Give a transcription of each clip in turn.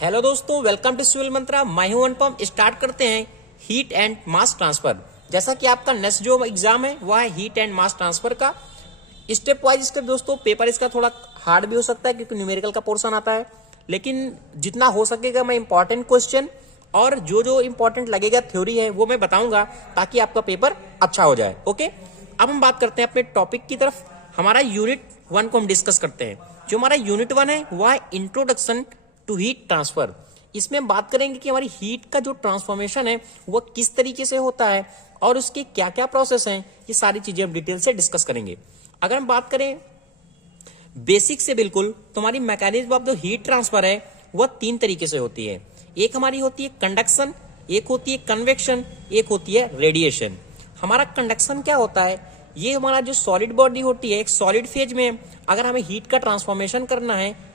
Hello दोस्तों, welcome to civil मंत्रा। मैं हूं अनुपम। स्टार्ट करते हैं हीट एंड मास ट्रांसफर। जैसा कि आपका नेक्स्ट जो एग्जाम है वह है हीट एंड मास ट्रांसफर का। स्टेप वाइज इसका दोस्तों पेपर इसका थोड़ा हार्ड भी हो सकता है क्योंकि न्यूमेरिकल का पोर्शन आता है, लेकिन जितना हो सकेगा मैं इंपॉर्टेंट क्वेश्चन और जो जो इंपॉर्टेंट लगेगा थ्योरी है वो मैं बताऊंगा ताकि आपका पेपर अच्छा हो जाए। ओके, अब हम बात करते हैं अपने टॉपिक की तरफ। हमारा यूनिट 1 को हम डिस्कस करते हैं। जो हमारा यूनिट 1 है वह है इंट्रोडक्शन टू हीट ट्रांसफर। इसमें हम बात करेंगे कि हमारी हीट का जो ट्रांसफॉर्मेशन है वो किस तरीके से होता है और उसके क्या क्या प्रोसेस हैं, ये सारी चीजें हम डिटेल से डिस्कस करेंगे। अगर हम बात करें बेसिक से बिल्कुल, तो हमारी mechanism of the heat transfer है वह 3 तरीके से होती है। एक हमारी होती है कंडक्शन, एक होती है कन्वेक्शन, एक होती है रेडिएशन। हमारा कंडक्शन क्या होता है? ये हमारा जो सॉलिड बॉडी होती है, एक सॉलिड फेज में अगर हमें हीट का ट्रांसफॉर्मेशन करना है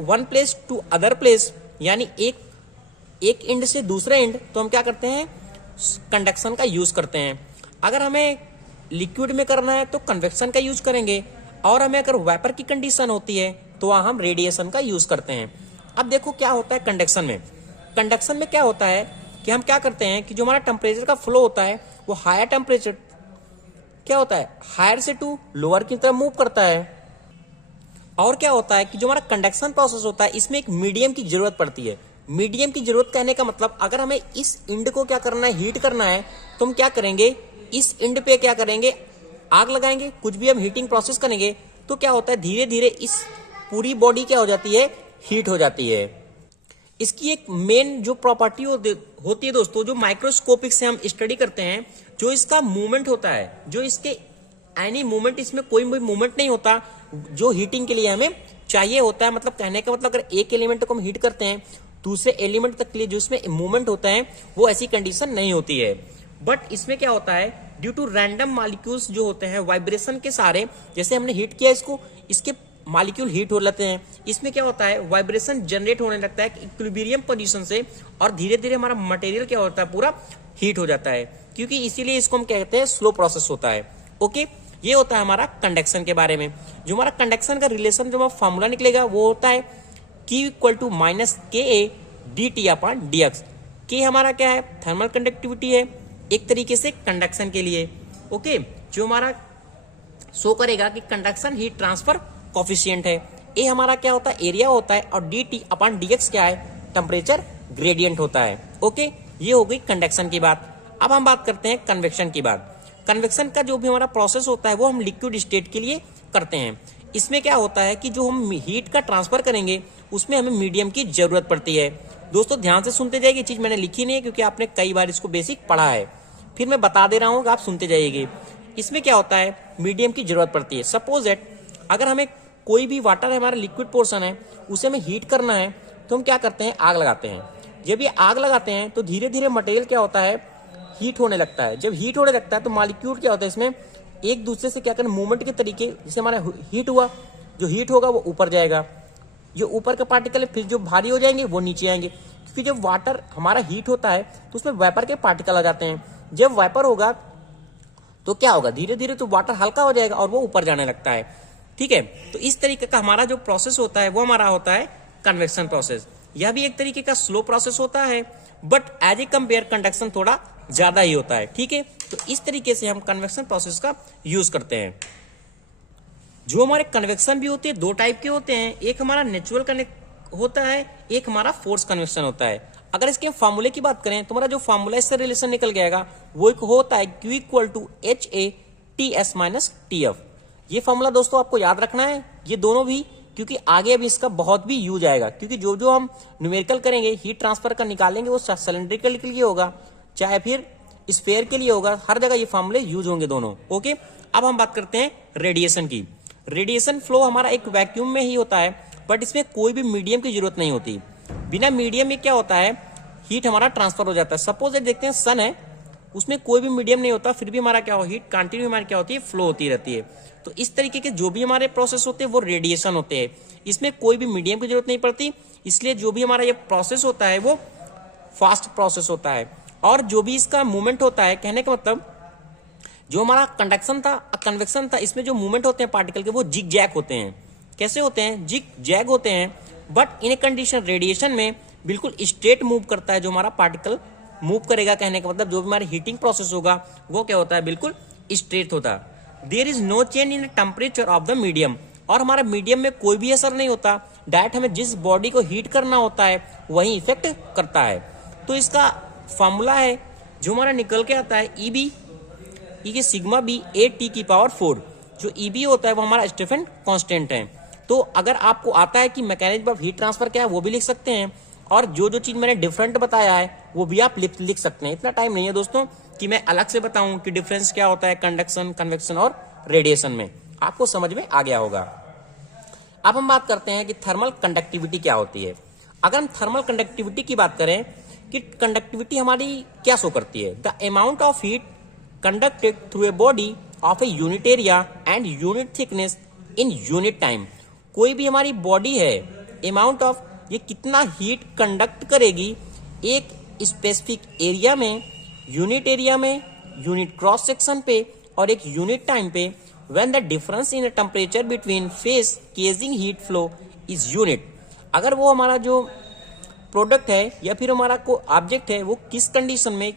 one place to other place, यानी एक एंड से दूसरे एंड, तो हम क्या करते हैं? कंडक्शन का यूज करते हैं। अगर हमें लिक्विड में करना है तो कन्वेक्शन का यूज करेंगे, और हमें अगर वेपर की कंडीशन होती है तो वहां हम रेडिएशन का यूज करते हैं। अब देखो क्या होता है कंडक्शन में। कंडक्शन में क्या होता है कि हम क्या करते हैं कि जो हमारा टेम्परेचर का फ्लो होता है वो हायर टेम्परेचर क्या होता है, हायर से टू लोअर की तरफ मूव करता है। और क्या होता है कि जो हमारा कंडक्शन प्रोसेस होता है इसमें एक मीडियम की जरूरत पड़ती है। मीडियम की जरूरत कहने का मतलब, अगर हमें इस इंड को क्या करना है, हीट करना है, तो हम क्या करेंगे, इस इंड पे क्या करेंगे, आग लगाएंगे। कुछ भी हम हीटिंग प्रोसेस करेंगे तो क्या होता है, धीरे धीरे इस पूरी बॉडी क्या हो जाती है, हीट हो जाती है। इसकी एक मेन जो प्रॉपर्टी होती है दोस्तों, जो माइक्रोस्कोपिक से हम स्टडी करते हैं, जो इसका मूवमेंट होता है, जो इसके एनी मूवमेंट, इसमें कोई भी मूवमेंट नहीं होता जो हीटिंग के लिए हमें चाहिए होता है। मतलब कहने का मतलब, अगर एक एलिमेंट को हम हीट करते हैं दूसरे एलिमेंट तक के लिए जो इसमें मूवमेंट होता है वो ऐसी कंडीशन नहीं होती है। बट इसमें क्या होता है, ड्यू टू रैंडम मॉलिक्यूल्स जो होते हैं वाइब्रेशन के सारे, जैसे हमने हीट किया इसको, इसके मॉलिक्यूल हीट हो लेते हैं। इसमें क्या होता है, वाइब्रेशन जनरेट होने लगता है इक्विलिब्रियम पोजीशन से, और धीरे धीरे हमारा मटेरियल क्या होता है, पूरा हीट हो जाता है। क्योंकि इसीलिए इसको हम कहते हैं स्लो प्रोसेस होता है। ओके, ये होता है हमारा कंडक्शन के बारे में। जो हमारा कंडक्शन का रिलेशन, जो हमारा फॉर्मूला निकलेगा वो होता है Q इक्वल टू माइनस के A D T upon D X. के हमारा क्या है, थर्मल कंडक्टिविटी है एक तरीके से कंडक्शन के लिए। ओके, जो हमारा शो करेगा कि कंडक्शन हीट ट्रांसफर कोफिशिएंट है। ए हमारा क्या होता है, एरिया होता है, और D T upon D X क्या है, टेम्परेचर ग्रेडियंट होता है। ओके, ये हो गई कंडक्शन की बात। अब हम बात करते हैं कन्वेक्शन की बात। कन्वेक्शन का जो भी हमारा प्रोसेस होता है वो हम लिक्विड स्टेट के लिए करते हैं। इसमें क्या होता है कि जो हम हीट का ट्रांसफर करेंगे उसमें हमें मीडियम की जरूरत पड़ती है। दोस्तों ध्यान से सुनते जाइए, चीज मैंने लिखी नहीं है क्योंकि आपने कई बार इसको बेसिक पढ़ा है, फिर मैं बता दे रहा हूँ, आप सुनते जाइएगा। इसमें क्या होता है, मीडियम की जरूरत पड़ती है। सपोज दैट अगर हमें कोई भी वाटर हमारा लिक्विड पोर्शन है उसे हमें हीट करना है तो हम क्या करते हैं, आग लगाते हैं। जब ये आग लगाते हैं तो धीरे धीरे मटेरियल क्या होता है, हीट होने लगता है। जब हीट होने लगता है तो मॉलिक्यूल क्या होता है, इसमें एक दूसरे से क्या करें, मूवमेंट के तरीके, जैसे हमारा हीट हुआ, जो हीट होगा वो ऊपर जाएगा, जो ऊपर का पार्टिकल है फिर जो भारी हो जाएंगे वो नीचे आएंगे। क्योंकि जब वाटर हमारा हीट होता है तो उसमें वेपर के पार्टिकल आ जाते हैं। जब वेपर होगा तो क्या होगा, धीरे धीरे तो वाटर हल्का हो जाएगा और वो ऊपर जाने लगता है। ठीक है, तो इस तरीके का हमारा जो प्रोसेस होता है वो हमारा होता है कन्वेक्शन प्रोसेस। यह भी एक तरीके का स्लो प्रोसेस होता है, but as a compare conduction थोड़ा ज्यादा ही होता है। ठीक है, तो इस तरीके से हम कन्वेक्शन प्रोसेस का यूज करते हैं। जो हमारे कन्वेक्शन भी होते हैं, 2 टाइप के होते हैं। एक हमारा नेचुरल कन्वेक्शन होता है, एक हमारा फोर्स कन्वेक्शन होता है। अगर इसके फॉर्मूले की बात करें तो हमारा जो फॉर्मूला इससे रिलेशन निकल जाएगा वो एक होता है Q equal to H A T S minus T F. ये फॉर्मूला दोस्तों आपको याद रखना है, ये दोनों भी, क्योंकि आगे अभी इसका बहुत भी यूज आएगा। क्योंकि जो जो हम न्यूमेरिकल करेंगे, हीट ट्रांसफर का निकालेंगे, वो सिलेंड्रिकल के लिए होगा चाहे फिर स्फेयर के लिए होगा, हर जगह ये फॉर्मूले यूज होंगे दोनों। ओके, अब हम बात करते हैं रेडिएशन की। रेडिएशन फ्लो हमारा एक वैक्यूम में ही होता है, बट इसमें कोई भी मीडियम की जरूरत नहीं होती। बिना मीडियम में क्या होता है, हीट हमारा ट्रांसफर हो जाता है। सपोज देखते हैं सन है, उसमें कोई भी मीडियम नहीं होता, फिर भी हमारा क्या हो, हीट कंटिन्यू हमारी क्या होती है, फ्लो होती रहती है। तो इस तरीके के जो भी हमारे प्रोसेस होते हैं वो रेडिएशन होते हैं। इसमें कोई भी मीडियम की जरूरत नहीं पड़ती, इसलिए जो भी हमारा ये प्रोसेस होता है वो फास्ट प्रोसेस होता है। और जो भी इसका मूवमेंट होता है, कहने का मतलब जो हमारा कंडक्शन था, कन्वेक्शन था, इसमें जो मूवमेंट होते हैं पार्टिकल के वो जिग जैग होते हैं। कैसे होते हैं, जिग जैग होते हैं। But in a condition radiation में बिल्कुल स्ट्रेट मूव करता है, जो हमारा पार्टिकल मूव करेगा, कहने का मतलब जो भी हमारी हीटिंग प्रोसेस होगा वो क्या होता है, बिल्कुल स्ट्रेट होता है। There is no change in temperature of the medium, और हमारा मीडियम में कोई भी असर नहीं होता, डायरेक्ट हमें जिस बॉडी को हीट करना होता है वही इफेक्ट करता है। तो इसका फॉर्मूला है जो हमारा निकल के आता है ईबी ई की सिग्मा बी ए टी की पावर 4। जो ईबी होता है वो हमारा स्टीफन कांस्टेंट है। तो अगर आपको आता है कि मैकेनिज्म ऑफ हीट ट्रांसफर क्या है वो भी लिख सकते हैं, और जो जो चीज मैंने डिफरेंट बताया है वो भी आप लिख सकते हैं। इतना टाइम नहीं है दोस्तों कि मैं अलग से बताऊं कि डिफरेंस क्या होता है कंडक्शन, कन्वेक्शन और रेडिएशन में, आपको समझ में आ गया होगा। अब हम बात करते हैं कि थर्मल कंडक्टिविटी क्या होती है। अगर हम थर्मल कंडक्टिविटी की बात करें कि कंडक्टिविटी हमारी क्या शो करती है, the amount of heat conducted through a body of a unit area and unit thickness in unit time. कोई भी हमारी बॉडी है, अमाउंट ऑफ ये कितना हीट कंडक्ट करेगी एक स्पेसिफिक एरिया में, यूनिट एरिया में, यूनिट क्रॉस सेक्शन पे और एक यूनिट टाइम पे, when the difference in temperature between face causing heat flow is unit. अगर वो हमारा जो प्रोडक्ट है या फिर हमारा को ऑब्जेक्ट है वो किस कंडीशन में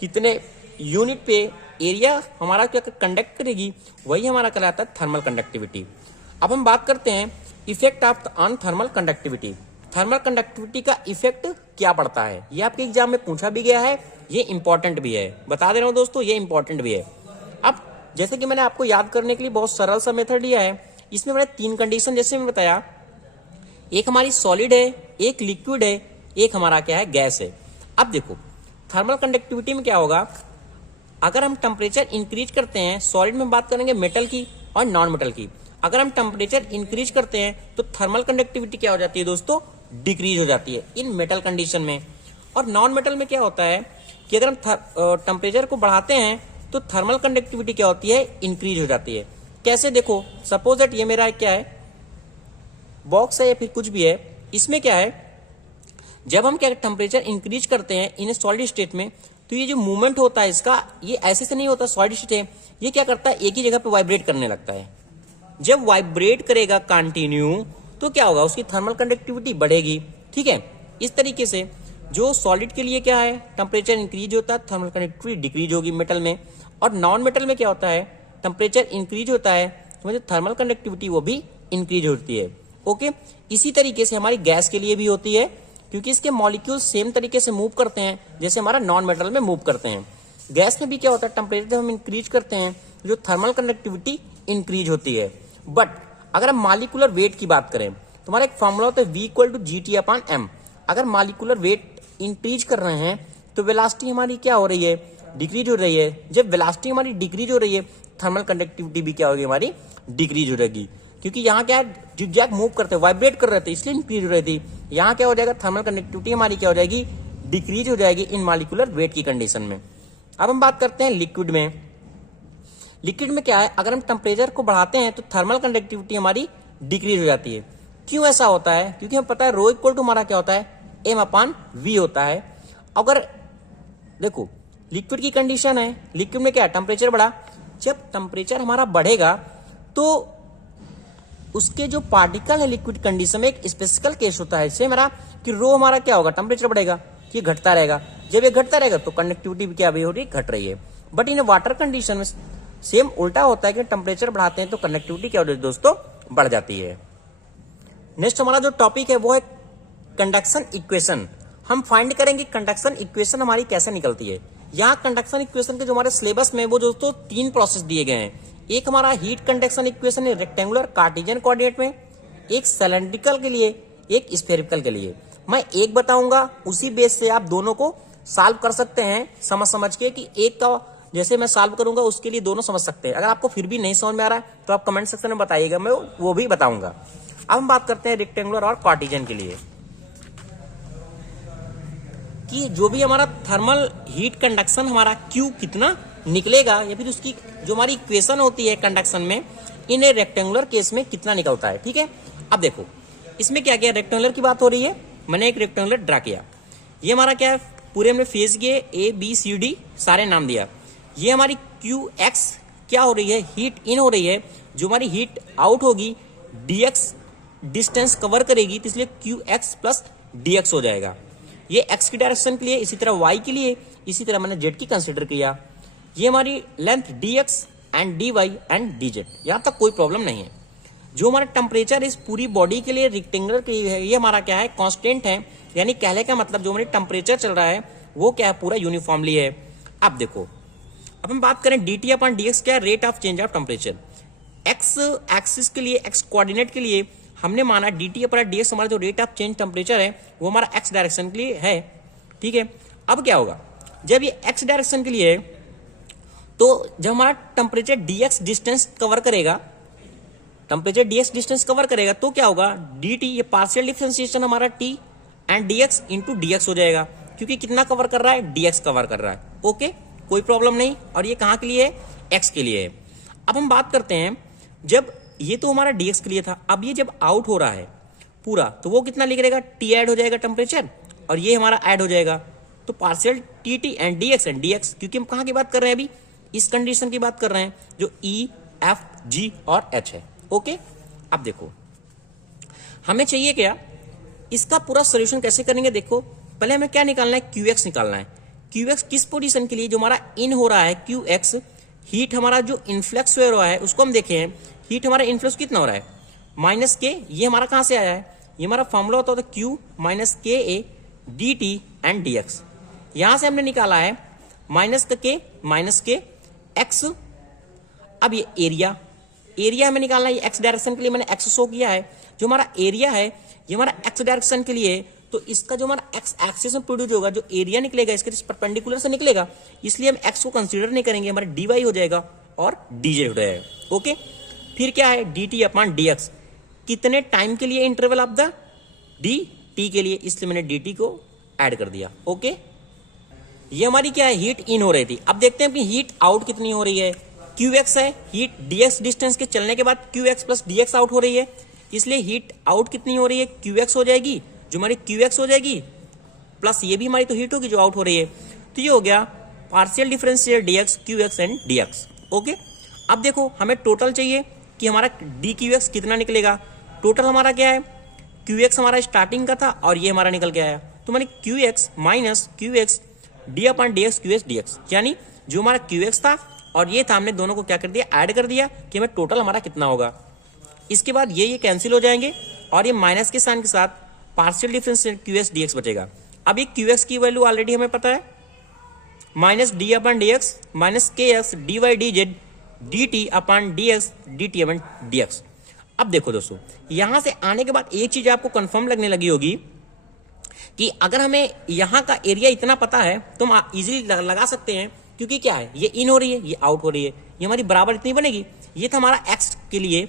कितने यूनिट पे एरिया हमारा क्या कंडक्ट करेगी, वही हमारा कहलाता है थर्मल कंडक्टिविटी। अब हम बात करते हैं effect of on thermal conductivity. Thermal conductivity का इफेक्ट क्या पड़ता है, ये आपके एग्जाम में पूछा भी गया है, ये इंपॉर्टेंट भी है, बता दे रहा हूं दोस्तों, ये इंपॉर्टेंट भी है। अब जैसे कि मैंने आपको याद करने के लिए बहुत सरल सा मेथड दिया है, इसमें मैंने 3 कंडीशन जैसे मैं बताया, एक हमारी सॉलिड है, एक लिक्विड है, एक हमारा क्या है गैस है। अब देखो थर्मल कंडक्टिविटी में क्या होगा, अगर हम टेम्परेचर इंक्रीज करते हैं, सॉलिड में बात करेंगे मेटल की और नॉन मेटल की, अगर हम टेम्परेचर इंक्रीज करते हैं तो थर्मल कंडक्टिविटी क्या हो जाती है दोस्तों, डिक्रीज हो जाती है इन मेटल कंडीशन में। और नॉन मेटल में क्या होता है कि अगर हम टेम्परेचर को बढ़ाते हैं तो थर्मल कंडक्टिविटी क्या होती है, इंक्रीज हो जाती है। कैसे, देखो सपोज दैट ये मेरा क्या है बॉक्स है या फिर कुछ भी है, इसमें क्या है जब हम क्या टेम्परेचर इंक्रीज करते हैं इन सॉलिड स्टेट में तो ये जो मूवमेंट होता है इसका, ये ऐसे से नहीं होता, सॉलिड स्टेट है, ये क्या करता है एक ही जगह पे वाइब्रेट करने लगता है। जब वाइब्रेट करेगा कंटिन्यू तो क्या होगा, उसकी थर्मल कंडक्टिविटी बढ़ेगी। ठीक है, इस तरीके से जो सॉलिड के लिए क्या है टेम्परेचर इंक्रीज होता है, थर्मल कंडक्टिविटी डिक्रीज होगी मेटल में। और नॉन मेटल में क्या होता है, टेम्परेचर इंक्रीज होता है तो थर्मल कंडक्टिविटी वो भी इंक्रीज होती है। ओके, इसी तरीके से हमारी गैस के लिए भी होती है, क्योंकि इसके मॉलिक्यूल सेम तरीके से मूव करते हैं जैसे हमारा नॉन मेटल में मूव करते हैं। गैस में भी क्या होता है, टेम्परेचर जब हम इंक्रीज करते हैं जो थर्मल कंडक्टिविटी इंक्रीज होती है। बट अगर हम मॉलिक्यूलर वेट की बात करें तो हमारा एक फॉर्मूला होता है V = GT/m। अगर मॉलिक्यूलर वेट इंक्रीज कर रहे हैं तो वेलोसिटी हमारी क्या हो रही है, डिक्रीज हो रही है। जब वेलोसिटी हमारी डिक्रीज हो रही है थर्मल कंडक्टिविटी भी क्या होगी, हमारी डिक्रीज हो जाएगी, क्योंकि यहाँ क्या है जिगजैग मूव करते हैं, वाइब्रेट कर रहे थे इसलिए इंक्रीज हो रही थी। यहाँ क्या हो जाएगा, थर्मल कंडक्टिविटी हमारी क्या हो जाएगी, डिक्रीज हो जाएगी इन मॉलिक्यूलर वेट की कंडीशन में। अब हम बात करते हैं लिक्विड में। लिक्विड में क्या है, अगर हम टेम्परेचर को बढ़ाते हैं तो थर्मल कंडक्टिविटी हमारी डिक्रीज हो जाती है। क्यों ऐसा होता है, क्योंकि हमें पता है रो इक्वल टू हमारा क्या होता है, m/v होता है। अगर देखो लिक्विड की कंडीशन है, लिक्विड में क्या है टेम्परेचर बढ़ा, जब टेम्परेचर हमारा बढ़ेगा तो उसके जो पार्टिकल है लिक्विड कंडीशन में एक स्पेसिफिकल केस होता है, जैसे मेरा कि रो हमारा क्या होगा, टेम्परेचर बढ़ेगा, ये घटता रहेगा। जब ये घटता रहेगा तो कंडक्टिविटी भी क्या हो रही है, घट रही है। बट इन वाटर कंडीशन में सेम उल्टा होता है कि टेम्परेचर बढ़ाते हैं तो कंडक्टिविटी क्या हो रही है दोस्तों, बढ़ जाती है। नेक्स्ट हमारा जो टॉपिक है वो है कंडक्शन इक्वेशन। हम फाइंड करेंगे कंडक्शन इक्वेशन हमारी कैसे निकलती है। यहाँ कंडक्शन इक्वेशन के जो हमारे सिलेबस में वो दोस्तों 3 प्रोसेस दिए गए हैं। एक हमारा हीट कंडक्शन इक्वेशन है रेक्टेंगुलर कार्टेशियन कोऑर्डिनेट में, एक सिलेंड्रिकल के लिए, एक स्फेरिकल के लिए। मैं एक बताऊंगा, उसी बेस से आप दोनों को सॉल्व कर सकते हैं समझ के, कि एक का जैसे मैं सॉल्व करूंगा उसके लिए दोनों समझ सकते हैं। अगर आपको फिर भी नहीं समझ में आ रहा है तो आप कमेंट सेक्शन में बताइएगा, मैं वो भी बताऊंगा। अब हम बात करते हैं रेक्टेंगुलर और कार्टेशियन के लिए, कि जो भी हमारा थर्मल हीट कंडक्शन हमारा Q कितना निकलेगा या फिर उसकी जो हमारी इक्वेशन होती है कंडक्शन में इन रेक्टेंगुलर केस में कितना निकलता है। ठीक है, अब देखो इसमें क्या किया, रेक्टेंगुलर की बात हो रही है, मैंने एक रेक्टेंगुलर ड्रा किया। ये हमारा क्या है, पूरे हमने फेज किए ABCD सारे नाम दिया। ये हमारी QX क्या हो रही है, हीट इन हो रही है, जो हमारी हीट आउट होगी DX डिस्टेंस कवर करेगी, तो इसलिए Q X plus D X हो जाएगा। ये एक्स की डायरेक्शन के लिए, इसी तरह वाई के लिए, इसी तरह मैंने जेड की कंसिडर किया। ये हमारी length D X and D Y and D Z, यहां तक कोई प्रॉब्लम नहीं है। जो हमारा टेम्परेचर इस पूरी बॉडी के लिए रेक्टेंगुलर के लिए है, ये हमारा क्या है, कांस्टेंट है। यानी कहने का मतलब जो हमारी टेम्परेचर चल रहा है वो क्या है, पूरा यूनिफॉर्मली है। अब देखो, अब हम बात करें D T upon D X, क्या rate of change of temperature. X axis के लिए, एक्स कोऑर्डिनेट के लिए हमने माना D T upon D X हमारा जो रेट ऑफ चेंज टेम्परेचर है वो हमारा एक्स डायरेक्शन के लिए है, ठीक है। अब क्या होगा, जब ये एक्स डायरेक्शन के लिए है तो जब हमारा temperature D X distance cover करेगा, temperature D X distance cover करेगा तो क्या होगा, डी टी, ये पार्शियल डिफरेंशिएशन हमारा T and D X into D X हो जाएगा, क्योंकि कितना कवर कर रहा है, डी एक्स कवर कर रहा है। ओके, कोई प्रॉब्लम नहीं। और ये कहाँ के लिए है, एक्स के लिए है। अब हम बात करते हैं, जब ये तो हमारा डी एक्स के लिए था, अब ये जब आउट हो रहा है पूरा, तो वो कितना लिख रहेगा, टी ऐड हो जाएगा टेम्परेचर, और ये हमारा ऐड हो जाएगा, तो partial T T and D x, क्योंकि हम कहाँ की बात कर रहे हैं, अभी इस कंडीशन की बात कर रहे हैं जो ई एफ जी और एच है। ओके, अब देखो हमें चाहिए क्या, इसका पूरा सोल्यूशन कैसे करेंगे। देखो पहले हमें क्या निकालना है, क्यू एक्स निकालना है। क्यू एक्स किस पोजीशन के लिए, जो हमारा इन हो रहा है क्यू एक्स, हीट हमारा जो इन्फ्लेक्स हो रहा है उसको हम देखे हैं, हीट हमारा इन्फ्लेक्स कितना हो रहा है, माइनस के, ये हमारा कहां से आया है, ये हमारा फॉर्मूला होता है क्यू माइनस के A D T and D x. यहां से हमने निकाला है माइनस के माइनस के एक्स। अब ये एरिया हमें निकालना है, एक्स डायरेक्शन के लिए मैंने एक्स शो किया है। जो हमारा एरिया है ये हमारा एक्स डायरेक्शन के लिए, तो इसका जो हमारा एक्स एक्सिस में प्रोड्यूस होगा, जो एरिया निकलेगा इसके परपेंडिकुलर से निकलेगा, इसलिए हम एक्स को कंसीडर नहीं करेंगे, हमारा डी वाई हो जाएगा और डी जेड हो जाएगा। ओके, फिर क्या है, D T upon D x, कितने टाइम के लिए interval of the D T के लिए, इसलिए मैंने डी टी को ऐड कर दिया। ओके, ये हमारी क्या है, हीट इन हो रही थी। अब देखते हैं अपनी हीट आउट कितनी हो रही है। क्यू एक्स है, हीट डी एक्स डिस्टेंस के चलने के बाद Q X plus D x out हो रही है, इसलिए हीट आउट कितनी हो रही है, क्यू एक्स हो जाएगी, जो हमारी क्यू एक्स हो जाएगी, प्लस ये भी हमारी तो हीट होगी जो आउट हो रही है। तो ये हो गया partial differential D x, Q x and D x. Okay, अब देखो हमें टोटल चाहिए कि हमारा डी क्यू एक्स कितना निकलेगा। टोटल हमारा क्या है, क्यू एक्स हमारा स्टार्टिंग का था और ये हमारा निकल के आया, तो हमारी Q x minus Q X D upon D x, Q X D x, यानी जो हमारा क्यू एक्स था और ये था, हमने दोनों को क्या कर दिया, ऐड कर दिया कि हमें टोटल हमारा कितना होगा। इसके बाद ये कैंसिल हो जाएंगे और ये माइनस के साइन के साथ partial difference Q X D X बचेगा। अब ये क्यू एक्स की वैल्यू ऑलरेडी हमें पता है, minus D upon D X minus K X D Y D Z D T upon D X D T upon D X. अब देखो दोस्तों, यहां से आने के बाद एक चीज आपको कंफर्म लगने लगी होगी कि अगर हमें यहाँ का एरिया इतना पता है तो हम इजीली लगा सकते हैं, क्योंकि क्या है, ये इन हो रही है, ये आउट हो रही है, ये हमारी बराबर इतनी बनेगी। ये था हमारा एक्स के लिए,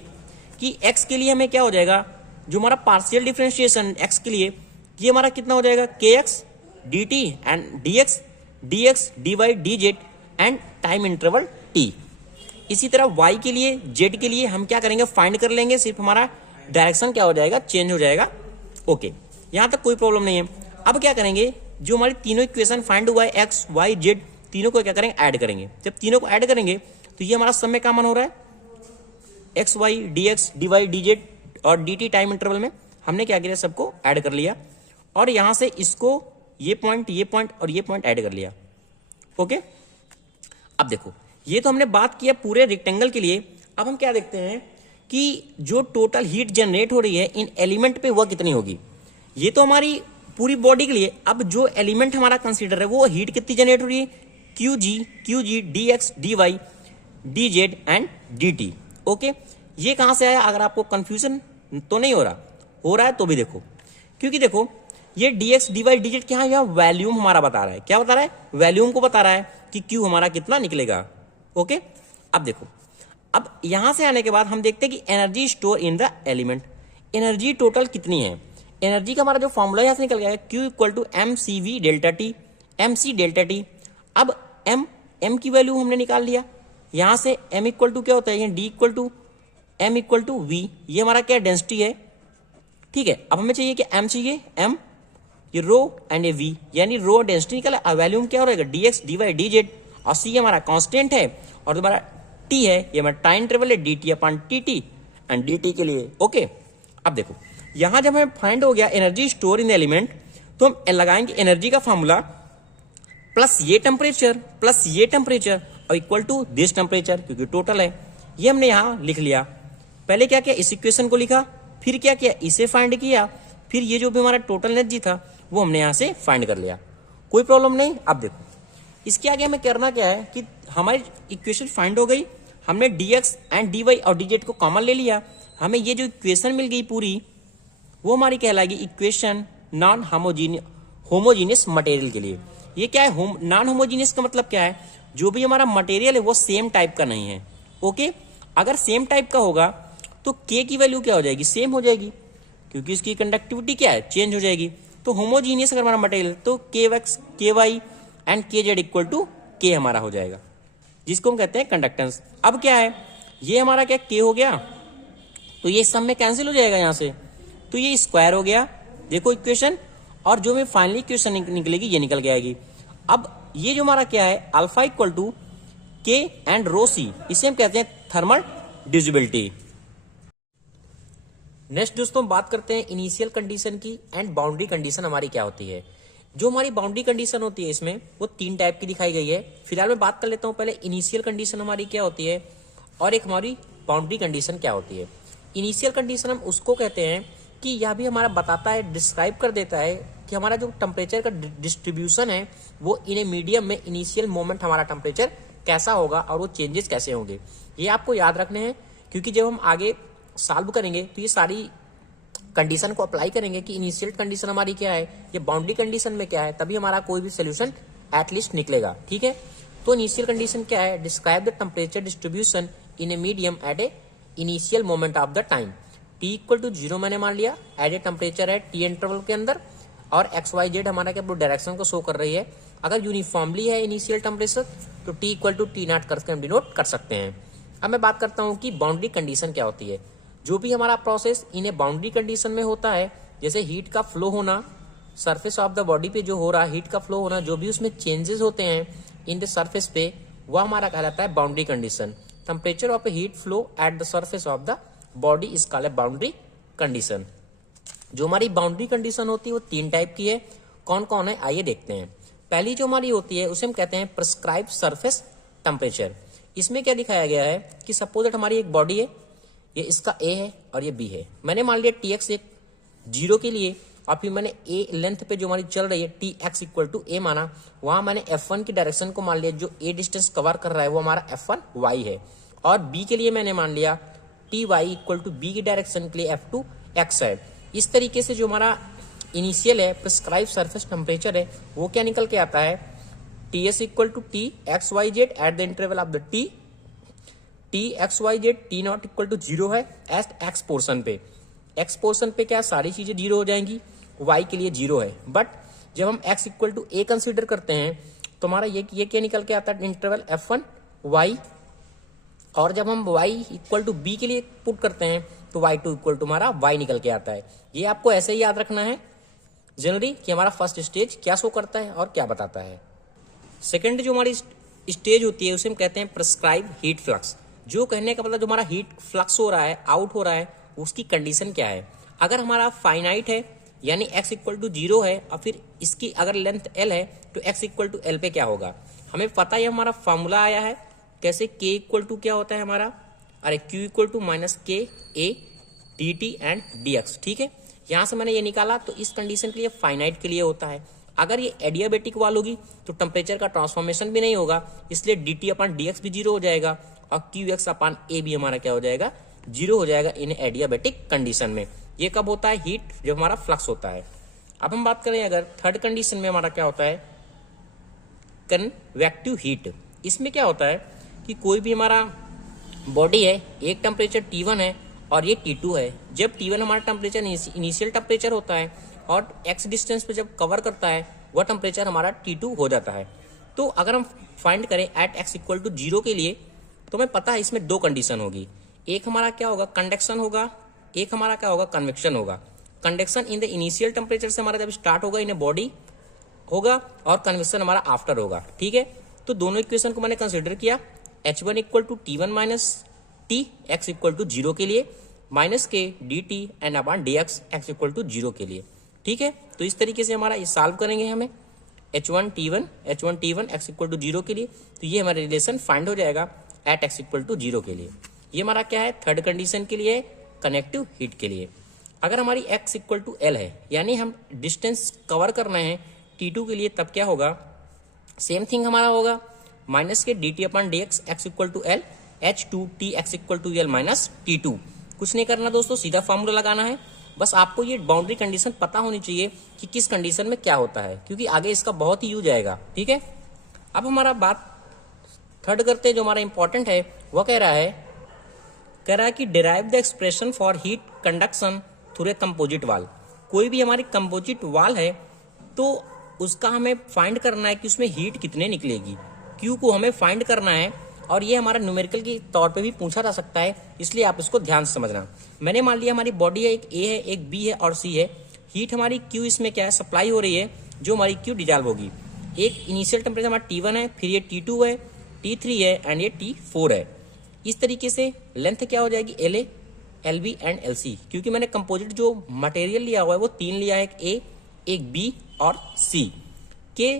कि एक्स के लिए हमें क्या हो जाएगा, जो हमारा पार्शियल डिफरेंशिएशन एक्स के लिए, ये हमारा कितना हो जाएगा, K X D T and D X D Y D Z and time interval T. इसी तरह वाई के लिए, जेड के लिए हम क्या करेंगे, फाइंड कर लेंगे, सिर्फ हमारा डायरेक्शन क्या हो जाएगा, चेंज हो जाएगा। ओके, यहां तक कोई प्रॉब्लम नहीं है। अब क्या करेंगे, जो हमारी तीनों इक्वेशन फाइंड हुआ है, एक्स वाई जेड, तीनों को क्या करेंगे, ऐड करेंगे। जब तीनों को ऐड करेंगे तो ये हमारा सब में कॉमन हो रहा है, X Y D X D Y D Z और डी टी टाइम इंटरवल में हमने क्या किया, सबको ऐड कर लिया, और यहां से इसको ये पॉइंट और ये पॉइंट ऐड कर लिया। ओके, अब देखो ये तो हमने बात किया पूरे रेक्टेंगल के लिए। अब हम क्या देखते हैं कि जो टोटल हीट जनरेट हो रही है इन एलिमेंट पे वह कितनी होगी। ये तो हमारी पूरी बॉडी के लिए। अब जो एलिमेंट हमारा कंसीडर है वो हीट कितनी जनरेट हो रही है, Q G D X D Y D Z and D T. Okay, ये कहां से आया, अगर आपको कंफ्यूजन तो नहीं हो रहा है तो भी देखो, क्योंकि देखो ये D X D Y D Z क्या है, यह वैल्यूम हमारा बता रहा है। क्या बता रहा है, वैल्यूम को बता रहा है कि क्यू हमारा कितना निकलेगा। ओके, अब देखो, अब यहां से आने के बाद हम देखते हैं कि energy store in the element, energy total कितनी है। एनर्जी का हमारा जो फॉर्मूला यहां से निकल गया है, Q equal to M C V delta T, M C delta T. अब एम की वैल्यू हमने निकाल लिया, यहां से एम इक्वल टू क्या होता है, D equal to M equal to V, ये हमारा क्या डेंसिटी है। ठीक है, अब हमें चाहिए कि एम चाहिए, एम ये रो एंड ए वी, यानी रो डेंसिटी निकला। वैल्यूम क्या हो रहेगा, D X D Y D Z, और सी हमारा कांस्टेंट है, और हमारा टी है, ये हमारा टाइम इंटरवल है, D T upon T T and D T के लिए। ओके, अब देखो यहां जब हमें फाइंड हो गया एनर्जी स्टोर इन एलिमेंट, तो हम लगाएंगे एनर्जी का फॉर्मूला प्लस ये टेम्परेचर और इक्वल टू दिस टेम्परेचर, क्योंकि टोटल है। ये हमने यहां लिख लिया। पहले क्या किया, इस इक्वेशन को लिखा, फिर क्या किया, इसे फाइंड किया, फिर ये जो भी हमारा टोटल एनर्जी था वो हमने यहां से फाइंड कर लिया। कोई प्रॉब्लम नहीं। अब देखो इसके आगे हमें करना क्या है कि हमारी इक्वेशन फाइंड हो गई, हमने dx एंड dy और dz को कॉमन ले लिया, हमें ये जो इक्वेशन मिल गई पूरी वो हमारी कहलाएगी इक्वेशन नॉन होमोजीनियस मटेरियल के लिए। ये क्या है, नॉन होमोजीनियस का मतलब क्या है, जो भी हमारा मटेरियल है वो सेम टाइप का नहीं है। ओके, अगर सेम टाइप का होगा तो k की वैल्यू क्या हो जाएगी, सेम हो जाएगी, क्योंकि इसकी कंडक्टिविटी क्या है, चेंज हो जाएगी। तो होमोजीनियस अगर हमारा मटेरियल तो kx ky and kz equal to k हमारा हो जाएगा, जिसको हम कहते हैं कंडक्टेंस। अब क्या है, ये हमारा क्या k हो गया, तो ये सब में कैंसिल हो जाएगा यहाँ से, तो ये स्क्वायर हो गया। देखो इक्वेशन, और जो में फाइनली इक्वेशन निकलेगी ये निकल के आएगी। अब ये जो हमारा क्या है, अल्फा इक्वल टू के एंड रो सी, इसे हम कहते हैं थर्मल डिविजिबिलिटी। नेक्स्ट दोस्तों बात करते हैं इनिशियल कंडीशन की एंड बाउंड्री कंडीशन हमारी क्या होती है। जो हमारी बाउंड्री कंडीशन होती है इसमें वो 3 टाइप की दिखाई गई है। फिलहाल मैं बात कर लेता हूं पहले इनिशियल कंडीशन हमारी क्या होती है और एक हमारी बाउंड्री कंडीशन क्या होती है। इनिशियल कंडीशन हम उसको कहते हैं कि यह भी हमारा बताता है, डिस्क्राइब कर देता है कि हमारा जो टेम्परेचर का डिस्ट्रीब्यूशन है वो इन ए मीडियम में इनिशियल मोमेंट हमारा टेम्परेचर कैसा होगा और वो चेंजेस कैसे होंगे, ये आपको याद रखने हैं, क्योंकि जब हम आगे सॉल्व करेंगे तो ये सारी कंडीशन को अप्लाई करेंगे कि इनिशियल कंडीशन हमारी क्या है, ये बाउंड्री कंडीशन में क्या है, तभी हमारा कोई भी सोल्यूशन एटलीस्ट निकलेगा। ठीक है, तो इनिशियल कंडीशन क्या है, describe the temperature distribution in a medium at a initial moment of the time. T equal to 0 मैंने मान लिया, एट ए टेम्परेचर है T इंटरवल के अंदर, और XYZ हमारा क्या डायरेक्शन को शो कर रही है। अगर यूनिफॉर्मली है इनिशियल टेम्परेचर तो T equal to T not करके हम डिनोट कर सकते हैं। अब मैं बात करता हूँ कि बाउंड्री कंडीशन क्या होती है। जो भी हमारा process in A boundary condition में होता है, जैसे हीट का फ्लो होना, सरफेस ऑफ द बॉडी पे जो हो रहा है हीट का फ्लो होना, जो भी उसमें चेंजेस होते हैं इन द सरफेस पे, वह हमारा कहलाता है boundary condition. Temperature of A heat flow at the surface of the body is called a boundary condition. जो हमारी बाउंड्री कंडीशन होती है वो 3 टाइप की है। कौन कौन है आइए देखते हैं। पहली जो हमारी होती है उसे हम कहते हैं प्रिस्क्राइब सरफेस टेम्परेचर। इसमें क्या दिखाया गया है कि सपोज दैट हमारी एक बॉडी है, ये इसका A है और ये B है। मैंने मान लिया Tx एक 0 के लिए, और फिर मैंने A लेंथ पे जो हमारी चल रही है Tx इक्वल टू A माना, वहां मैंने F1 की डायरेक्शन को मान लिया, जो A डिस्टेंस कवर कर रहा है वो हमारा F1 y है, और B के लिए मैंने मान लिया Ty इक्वल टू B की डायरेक्शन के लिए F2 x है। इस तरीके से जो हमारा इनिशियल है प्रिस्क्राइब सरफेस टेम्परेचर है वो क्या निकल के आता है, Ts equal to T XYZ at the interval of the T XYZ T not equal to 0 है एट x पोर्शन पे। x पोर्शन पे क्या सारी चीजें 0 हो जाएंगी, y के लिए 0 है, बट जब हम x equal to A consider करते हैं तो हमारा ये क्या निकल के आता है, इंटरवल F1 y, और जब हम y इक्वल टू B के लिए पुट करते हैं तो y2 इक्वल टू हमारा y निकल के आता है। ये आपको ऐसे ही याद रखना है जनरली कि हमारा फर्स्ट स्टेज क्या शो करता है और क्या बताता है। सेकेंड जो हमारी स्टेज होती है उसे हम कहते हैं प्रिस्क्राइब हीट फ्लक्स। जो कहने का मतलब जो हमारा हीट फ्लक्स हो रहा है, आउट हो रहा है, उसकी कंडीशन क्या है। अगर हमारा फाइनाइट है यानी x इक्वल टू 0 है और फिर इसकी अगर लेंथ l है तो x इक्वल टू l पे क्या होगा, हमें पता है हमारा फॉर्मूला आया है कैसे, k इक्वल टू क्या होता है हमारा, अरे q इक्वल टू माइनस के a dt एंड dx। ठीक है, यहां से मैंने ये निकाला, तो इस कंडीशन के लिए फाइनाइट के लिए होता है। अगर ये एडियाबेटिक वाल होगी तो टेम्परेचर का ट्रांसफॉर्मेशन भी नहीं होगा, इसलिए dt अपॉन dx भी 0 हो जाएगा और qx अपॉन a भी हमारा क्या हो जाएगा, 0 हो जाएगा इन एडियाबेटिक कंडीशन में। ये कब होता है, हीट जब हमारा फ्लक्स होता है। अब हम बात करें अगर थर्ड कंडीशन में हमारा क्या होता है, कन्वेक्टिव हीट। इसमें क्या होता है कि कोई भी हमारा बॉडी है, एक टेम्परेचर T1 है और ये T2 है। जब T1 हमारा टेम्परेचर इनिशियल टेम्परेचर होता है और x डिस्टेंस पे जब कवर करता है वह टेम्परेचर हमारा T2 हो जाता है। तो अगर हम फाइंड करें एट x इक्वल टू 0 के लिए, तो हमें पता है इसमें 2 कंडीशन होगी। एक हमारा क्या होगा, कंडक्शन होगा, एक हमारा क्या होगा, कन्वेक्शन होगा। Conduction in the initial temperature से हमारा जब स्टार्ट होगा इन ए बॉडी होगा, और कन्वेक्शन हमारा आफ्टर होगा। ठीक है, तो दोनों इक्वेशन को मैंने कंसिडर किया, H1 equal to T1 minus T x equal to 0 के लिए, minus K D T N upon D X X equal to 0 के लिए। ठीक है, तो इस तरीके से हमारा ये सॉल्व करेंगे हमें h1 t1 x equal to 0 के लिए, तो ये हमारा रिलेशन फाइंड हो जाएगा एट एक्स इक्वल टू 0 के लिए। ये हमारा क्या है, थर्ड कंडीशन के लिए, कनेक्टिव हीट के लिए। अगर हमारी x इक्वल टू एल है, यानी हम डिस्टेंस कवर करना है T2 के लिए, तब क्या होगा, सेम थिंग हमारा होगा minus K D T upon D X X equal to L H2T X equal to L minus T2। कुछ नहीं करना दोस्तों, सीधा फॉर्मूला लगाना है। बस आपको ये बाउंड्री कंडीशन पता होनी चाहिए कि किस कंडीशन में क्या होता है, क्योंकि आगे इसका बहुत ही यूज आएगा। ठीक है, अब हमारा बात थर्ड करते हैं, जो हमारा इंपॉर्टेंट है। वह कह रहा है कि derive the expression for heat conduction through a composite वाल। कोई भी हमारी कंपोजिट वाल है तो उसका हमें फाइंड करना है कि उसमें हीट कितने निकलेगी, क्यू को हमें फाइंड करना है। और ये हमारा न्यूमेरिकल के तौर पे भी पूछा जा सकता है, इसलिए आप इसको ध्यान से समझना। मैंने मान लिया हमारी बॉडी है, एक ए है, एक बी है और सी है। हीट हमारी क्यू इसमें क्या है, सप्लाई हो रही है, जो हमारी क्यू डिजॉल्व होगी। एक इनिशियल टेम्परेचर हमारा T1 है, फिर ये T2 है, T3 है एंड ये T4 है। इस तरीके से लेंथ क्या हो जाएगी, LA, LB एंड LC। क्योंकि मैंने कंपोजिट जो मटेरियल लिया हुआ है वो 3 लिया है, एक ए, एक बी और सी। के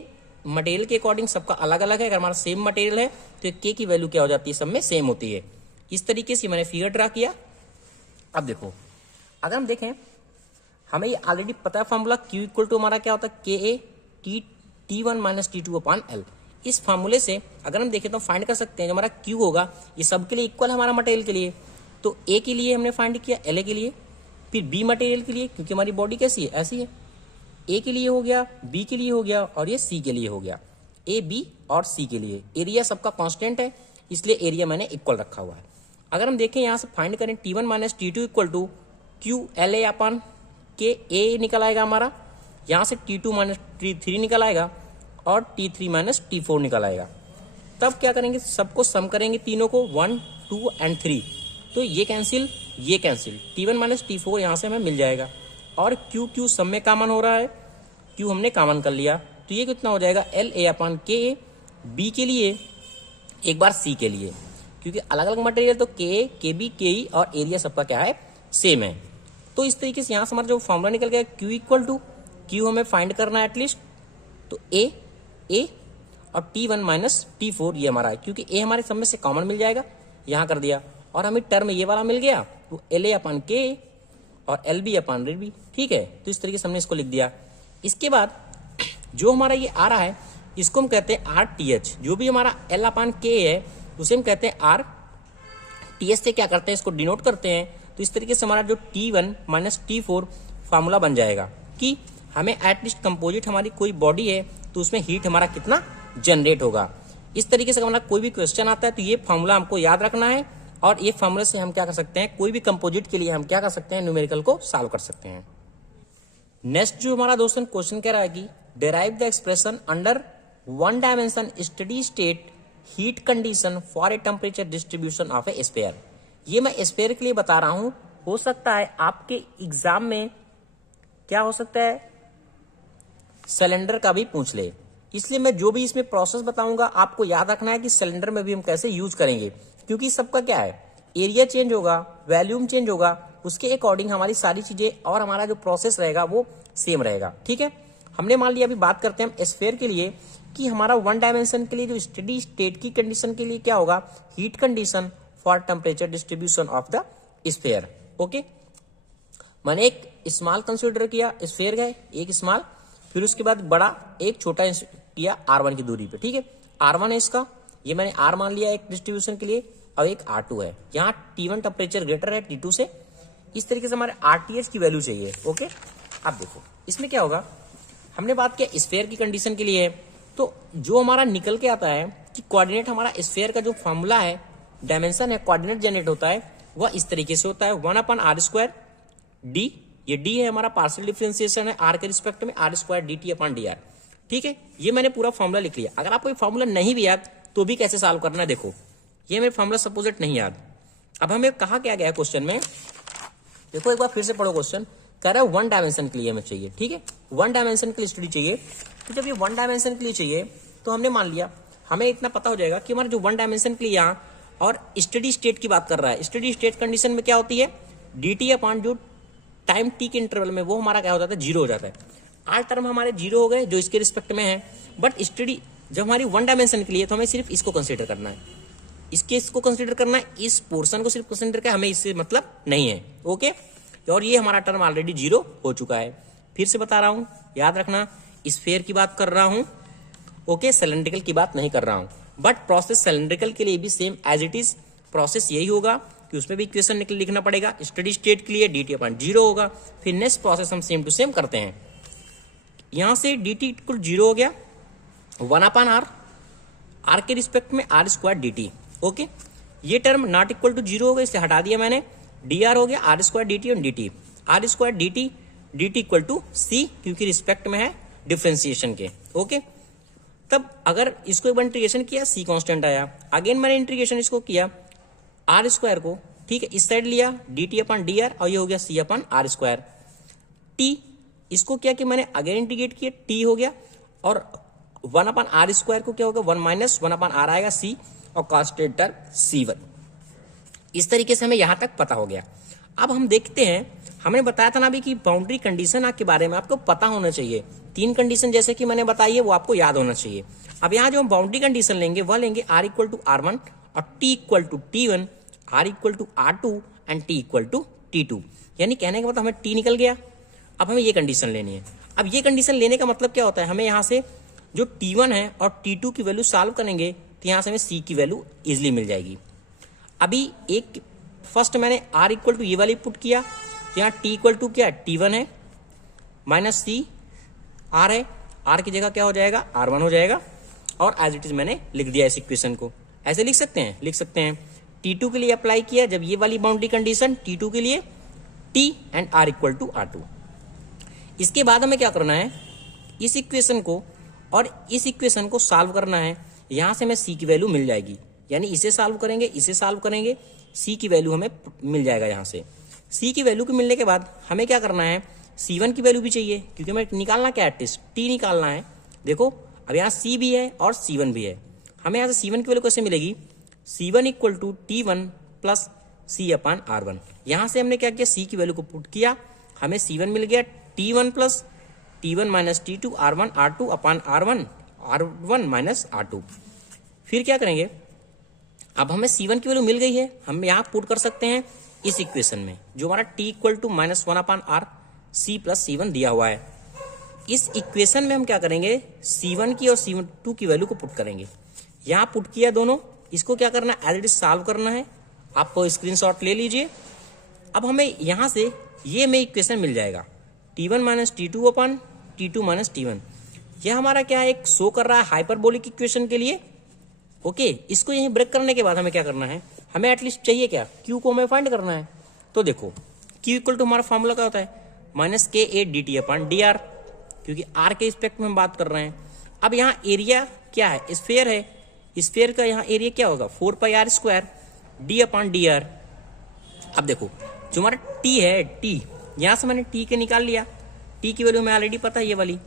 मटेरियल के अकॉर्डिंग सबका अलग अलग है। अगर हमारा सेम मटेरियल है तो के की वैल्यू क्या हो जाती है, सब में सेम होती है। इस तरीके से मैंने फिगर ड्रा किया। अब देखो, अगर हम देखें, हमें ये ऑलरेडी पता है फॉर्मूला, क्यू इक्वल टू हमारा क्या होता है, के ए T1 minus T2 upon L. इस फॉर्मूले से अगर हम देखें तो फाइंड कर सकते हैं, जो हमारा क्यू होगा ये सब के लिए इक्वल है हमारा मटेरियल के लिए। तो ए के लिए हमने फाइंड किया, एल के लिए, फिर बी मटेरियल के लिए, क्योंकि हमारी बॉडी कैसी है, ऐसी है। ए के लिए हो गया, बी के लिए हो गया और ये सी के लिए हो गया। ए, बी और सी के लिए एरिया सबका कांस्टेंट है, इसलिए एरिया मैंने इक्वल रखा हुआ है। अगर हम देखें यहाँ से फाइंड करें, T1 minus T2 equal to Q L A upon K A निकल आएगा हमारा। यहाँ से T2 माइनस T3 निकल आएगा और T3 माइनस T4 निकल आएगा। तब क्या करेंगे, सबको सम करेंगे, तीनों को 1, 2 एंड 3। तो ये कैंसिल, ये कैंसिल, T1 माइनस T4 यहाँ से हमें मिल जाएगा। और क्यू सब में कॉमन हो रहा है, क्यू हमने कॉमन कर लिया, तो ये कितना हो जाएगा, L A upon K A, B के लिए एक बार सी के लिए, क्योंकि अलग अलग मटेरियल तो के बी के ई और एरिया सबका क्या है, सेम है। तो इस तरीके से यहाँ से हमारा जो फॉर्मूला निकल गया, क्यू इक्वल टू, क्यू हमें फाइंड करना है एटलीस्ट, तो ए और T1 माइनस T4 ये हमारा है, क्योंकि ए हमारे सब में से कॉमन मिल जाएगा, यहाँ कर दिया। और हमें टर्म ये वाला मिल गया, तो एल ए अपन के और एल बी अपन रेड बी। ठीक है, तो इस तरीके से हमने इसको लिख दिया। इसके बाद जो हमारा ये आ रहा है, इसको हम कहते हैं आर टी एच। जो भी हमारा एल अपन के है उसे हम कहते हैं आर टी एच से क्या करते हैं, इसको डिनोट करते हैं। तो इस तरीके से हमारा जो T1 माइनस T4 फार्मूला बन जाएगा कि हमें एटलीस्ट कंपोजिट हमारी कोई बॉडी है तो उसमें हीट हमारा कितना जनरेट होगा। इस तरीके से हमारा कोई भी क्वेश्चन आता है तो ये फार्मूला हमको याद रखना है, और ये फार्मूले से हम क्या कर सकते हैं, कोई भी कंपोजिट के लिए हम क्या कर सकते हैं, न्यूमेरिकल को सॉल्व कर सकते हैं। नेक्स्ट जो हमारा दोस्तों क्वेश्चन कह रहा है कि derive the expression under one dimension steady state heat condition for a temperature distribution of A sphere. ये मैं स्फीयर के लिए बता रहा हूं, हो सकता है आपके एग्जाम में क्या हो सकता है, सिलेंडर का भी पूछ ले। इसलिए मैं जो भी इसमें प्रोसेस बताऊंगा आपको याद रखना है कि सिलेंडर में भी हम कैसे यूज करेंगे, क्योंकि सबका क्या है, एरिया चेंज होगा, वॉल्यूम चेंज होगा, उसके अकॉर्डिंग हमारी सारी चीजें और हमारा जो प्रोसेस रहेगा वो सेम रहेगा। ठीक है, हमने मान लिया, अभी बात करते हैं हम स्फीयर के लिए कि हमारा वन डायमेंशन के लिए जो स्टेडी स्टेट की कंडीशन के लिए क्या होगा, heat condition for temperature distribution of the sphere. Okay, मैंने एक स्मॉल कंसिडर किया, स्फीयर है एक स्मॉल, फिर उसके बाद बड़ा एक छोटा किया R1 की दूरी पे। ठीक है, R1 है इसका, ये मैंने R मान लिया एक डिस्ट्रीब्यूशन के लिए, और एक R2 है। यहाँ T1 टेम्परेचर ग्रेटर है T2 से। इस तरीके से हमारे RTH की वैल्यू चाहिए। ओके, अब देखो इसमें क्या होगा, हमने बात किया स्फीयर की कंडीशन के लिए, तो जो हमारा निकल के आता है कि कोऑर्डिनेट हमारा स्फीयर का जो फॉर्मूला है, डायमेंशन है, कोऑर्डिनेट जनरेट होता है, वह इस तरीके से होता है 1/r², d, ये d है हमारा पार्शियल डिफरेंशिएशन है r के रिस्पेक्ट में, r² dt/dr। ठीक है, ये मैंने पूरा फॉर्मूला लिख लिया। अगर आपको ये फॉर्मूला नहीं भी याद तो भी कैसे सॉल्व करना है, देखो ये मेरे फॉर्मूला सपोजिट नहीं याद। अब हमें कहा क्या गया है क्वेश्चन में, देखो एक बार फिर से पढ़ो क्वेश्चन, कह रहा है वन डायमेंशन के लिए हमें चाहिए। ठीक है, वन डायमेंशन के लिए स्टडी चाहिए। तो जब ये वन डायमेंशन के लिए चाहिए तो हमने मान लिया, हमें इतना पता हो जाएगा कि हमारा जो वन डायमेंशन के लिए यहाँ और स्टडी स्टेट की बात कर रहा है, स्टडी स्टेट कंडीशन में क्या होती है, dt अपॉन जो टाइम t के इंटरवल में वो हमारा क्या हो जाता है, जीरो हो जाता है। आर टर्म हमारे जीरो हो गए जो इसके रिस्पेक्ट में है, बट स्टडी जब हमारी वन डायमेंशन के लिए तो हमें सिर्फ इसको कंसीडर करना है, इसको कंसीडर करना है, इस पोर्शन को सिर्फ कंसीडर करना है, हमें इससे मतलब नहीं है। ओके, और ये हमारा टर्म ऑलरेडी जीरो हो चुका है। फिर से बता रहा हूं, याद रखना, स्फीयर की बात कर रहा हूं, ओके, सिलेंड्रिकल की बात नहीं कर रहा हूं। बट प्रोसेस सिलेंड्रिकल के लिए भी same as it is process यही होगा कि उसमें भी इक्वेशन लिखना पड़ेगा। स्टडी स्टेट के लिए dt अपॉन जीरो होगा। फिर नेक्स्ट प्रोसेस हम सेम टू सेम करते हैं। यहां से dt इक्वल जीरो हो गया, 1 अपॉन आर के रिस्पेक्ट में आर स्क्वायर dt। ओके, ये term not equal to zero हो गया, इसे हटा दिया मैंने, dr हो गया आर स्क्वायर dt और dt, R square dt equal to c, क्योंकि रिस्पेक्ट में है डिफ्रेंसिएशन के। ओके, तब अगर इसको एक बार इंटीग्रेशन किया c कांस्टेंट आया, अगेन मैंने इंटीग्रेशन इसको किया आर स्क्वायर को, ठीक है, इस साइड लिया dt अपॉन dr और ये हो गया c upon R square. t इसको क्या कि मैंने अगेन इंटीग्रेट किया, t हो गया, और 1 अपॉन आर स्क्वायर को क्या होगा 1 माइनस 1 अपॉन आर आएगा c, और कांस्टेंट टर्म c1। इस तरीके से हमें यहां तक पता हो गया। अब हम देखते हैं, हमने बताया था ना अभी कि बाउंड्री कंडीशन के बारे में आपको पता होना चाहिए। 3 कंडीशन जैसे कि मैंने बताई है वो आपको याद होना चाहिए। अब यहाँ जो हम बाउंड्री कंडीशन लेंगे वह लेंगे r इक्वल टू r1 और t equal to t1, r equal to r2 and t equal to t2। यानी कहने का मतलब हमें t निकल गया। अब हमें ये कंडीशन लेनी है। अब ये कंडीशन लेने का मतलब क्या होता है, हमें यहाँ से जो t1 है और t2 की वैल्यू सॉल्व करेंगे तो यहाँ से हमें c की वैल्यू इजिली मिल जाएगी। अभी एक फर्स्ट मैंने r इक्वल टू ये वाली पुट किया, तो यहाँ t इक्वल टू क्या t1 है माइनस c r है, r की जगह क्या हो जाएगा r1 हो जाएगा, और एज इट इज मैंने लिख दिया इस इक्वेशन को। ऐसे लिख सकते हैं, t2 के लिए अप्लाई किया जब ये वाली बाउंड्री कंडीशन, t2 के लिए t and r equal to r2। इसके बाद हमें क्या करना है, इस इक्वेशन को और इस इक्वेशन को सॉल्व करना है। यहां से हमें c की वैल्यू मिल जाएगी, यानी इसे सॉल्व करेंगे, c की वैल्यू हमें मिल जाएगा। यहाँ से c की वैल्यू को मिलने के बाद हमें क्या करना है, c1 की वैल्यू भी चाहिए, क्योंकि हमें निकालना क्या है, t निकालना है। देखो अब यहाँ c भी है और c1 भी है। हमें यहाँ से c1 की वैल्यू कैसे मिलेगी, c1 equal to t1 plus c upon r1। यहाँ से हमने क्या किया, c की वैल्यू को पुट किया, हमें c1 मिल गया t1 plus t1 minus t2 r1 r2 अपान r1 माइनस r2। फिर क्या करेंगे, अब हमें c1 की वैल्यू मिल गई है, हम यहाँ पुट कर सकते हैं इस इक्वेशन में, जो हमारा t equal to minus 1 upon r c plus c1 दिया हुआ है। इस इक्वेशन में हम क्या करेंगे, c1 की और c2 की वैल्यू को पुट करेंगे। यहाँ पुट किया दोनों, इसको क्या करना है, एज इट इज सॉल्व करना है। आपको स्क्रीनशॉट ले लीजिए। अब हमें यहाँ से ये हमें इक्वेशन मिल जाएगा, t1 माइनस t2 अपन t2 माइनस t1। यह हमारा क्या है, एक शो कर रहा है हाइपरबोलिक इक्वेशन के लिए। ओके, इसको यहीं ब्रेक करने के बाद हमें क्या करना है, हमें एटलीस्ट चाहिए क्या, q को हमें फाइंड करना है। तो देखो q इक्वल टू हमारा फॉर्मूला क्या होता है, माइनस k8 dt अपन dr, क्योंकि r के रिस्पेक्ट में हम बात कर रहे हैं। अब यहाँ एरिया क्या है, स्फीयर है, स्फीयर का यहाँ एरिया क्या होगा 4 पाई r square d upon dr। अब देखो जो हमारा t है, t यहाँ से मैंने t के निकाल लिया, t की वैल्यू हमें ऑलरेडी पता है ये वाली,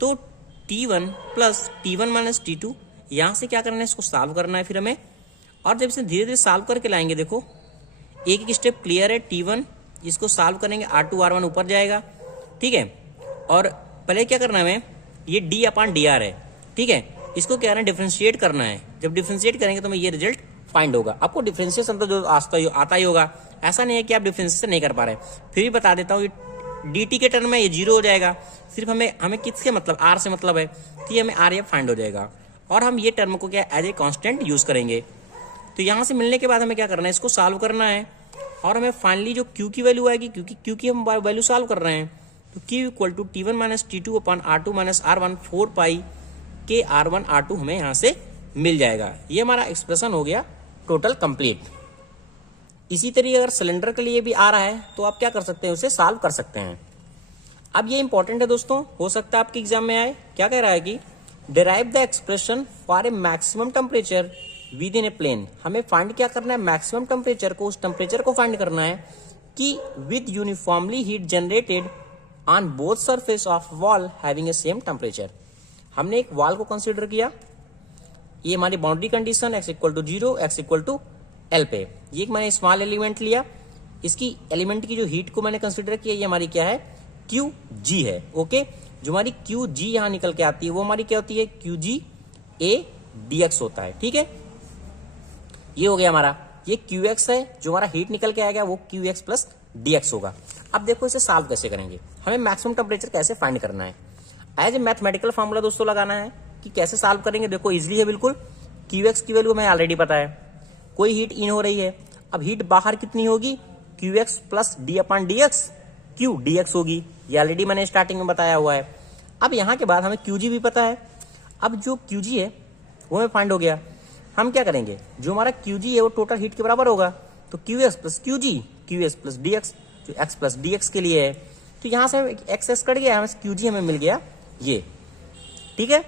तो t1 plus t1 minus t2, यहाँ से क्या करना है, इसको सॉल्व करना है फिर हमें। और जब इसे धीरे धीरे सॉल्व करके लाएंगे, देखो एक एक स्टेप क्लियर है, t1 इसको सॉल्व करेंगे, r2 r1 ऊपर जाएगा, ठीक है। और पहले क्या करना है हमें, ये d अपॉन dr है, ठीक है, इसको क्या है डिफ्रेंशिएट करना है। जब डिफ्रेंशिएट करेंगे तो हमें ये रिजल्ट फाइंड होगा। आपको डिफ्रेंशिएशन तो जो आता ही होगा, ऐसा नहीं है कि आप डिफ्रेंशिएशन नहीं कर पा रहे। फिर भी बता देता हूँ, dt के टर्म में ये 0 हो जाएगा, सिर्फ हमें किससे मतलब, r से मतलब है, तो ये हमें r ये फाइंड हो जाएगा। और हम ये टर्म को क्या एज ए कांस्टेंट यूज करेंगे। तो यहाँ से मिलने के बाद हमें क्या करना है, इसको सॉल्व करना है, और हमें फाइनली जो q की वैल्यू आएगी, क्योंकि q की हम वैल्यू सॉल्व कर रहे हैं, तो q equal to t1 minus t2 upon r2 minus r1 4 pi के r1 r2 हमें यहाँ से मिल जाएगा। ये हमारा एक्सप्रेशन हो गया टोटल कंप्लीट। इसी तरीके अगर सिलेंडर के लिए भी आ रहा है तो आप क्या कर सकते हैं, उसे सॉल्व कर सकते हैं। अब ये इंपॉर्टेंट है दोस्तों, हो सकता है आपके एग्जाम में आए। क्या कह रहा है कि derive the expression for a maximum temperature within a plane. हमें फाइंड क्या करना है, मैक्सिमम टेम्परेचर को, उस टेम्परेचर को फाइंड करना है कि with uniformly heat generated on both surface of wall having a same temperature. हमने एक वॉल को कंसिडर किया, ये हमारी boundary condition x equal to 0 x equal to l पे, ये मैंने स्मॉल एलिमेंट लिया, इसकी एलिमेंट की जो हीट को मैंने कंसिडर किया, ये हमारी क्या है, क्यू जी है। ओके, जो हमारी क्यू जी यहां निकल के आती है वो हमारी क्या होती है, Q G A D X होता है। ठीक है, ये हो गया हमारा, ये क्यू एक्स है, जो हमारा हीट निकल के आएगा वो Q X plus D x होगा। अब देखो इसे सॉल्व कैसे करेंगे, हमें मैक्सिमम टेम्परेचर कैसे फाइंड करना है। एज ए मैथमेटिकल फॉर्मूला दोस्तों लगाना है कि कैसे सॉल्व करेंगे। देखो इजीली है बिल्कुल, क्यू एक्स की वैल्यू हमें ऑलरेडी पता है, कोई हीट इन हो रही है, अब हीट बाहर कितनी होगी, Q X plus D upon D x, Q D x होगी, ये ऑलरेडी मैंने स्टार्टिंग में बताया हुआ है। अब यहाँ के बाद हमें क्यू जी भी पता है, अब जो क्यू जी है वो हमें फाइंड हो गया। हम क्या करेंगे, जो हमारा क्यू जी है वो टोटल हीट के बराबर होगा, तो Q X plus Q G, Q S plus D X, जो एक्स प्लस डी एक्स के लिए है, तो यहाँ से एक्स एक्स कट गया, हमें क्यू जी हमें मिल गया ये। ठीक है,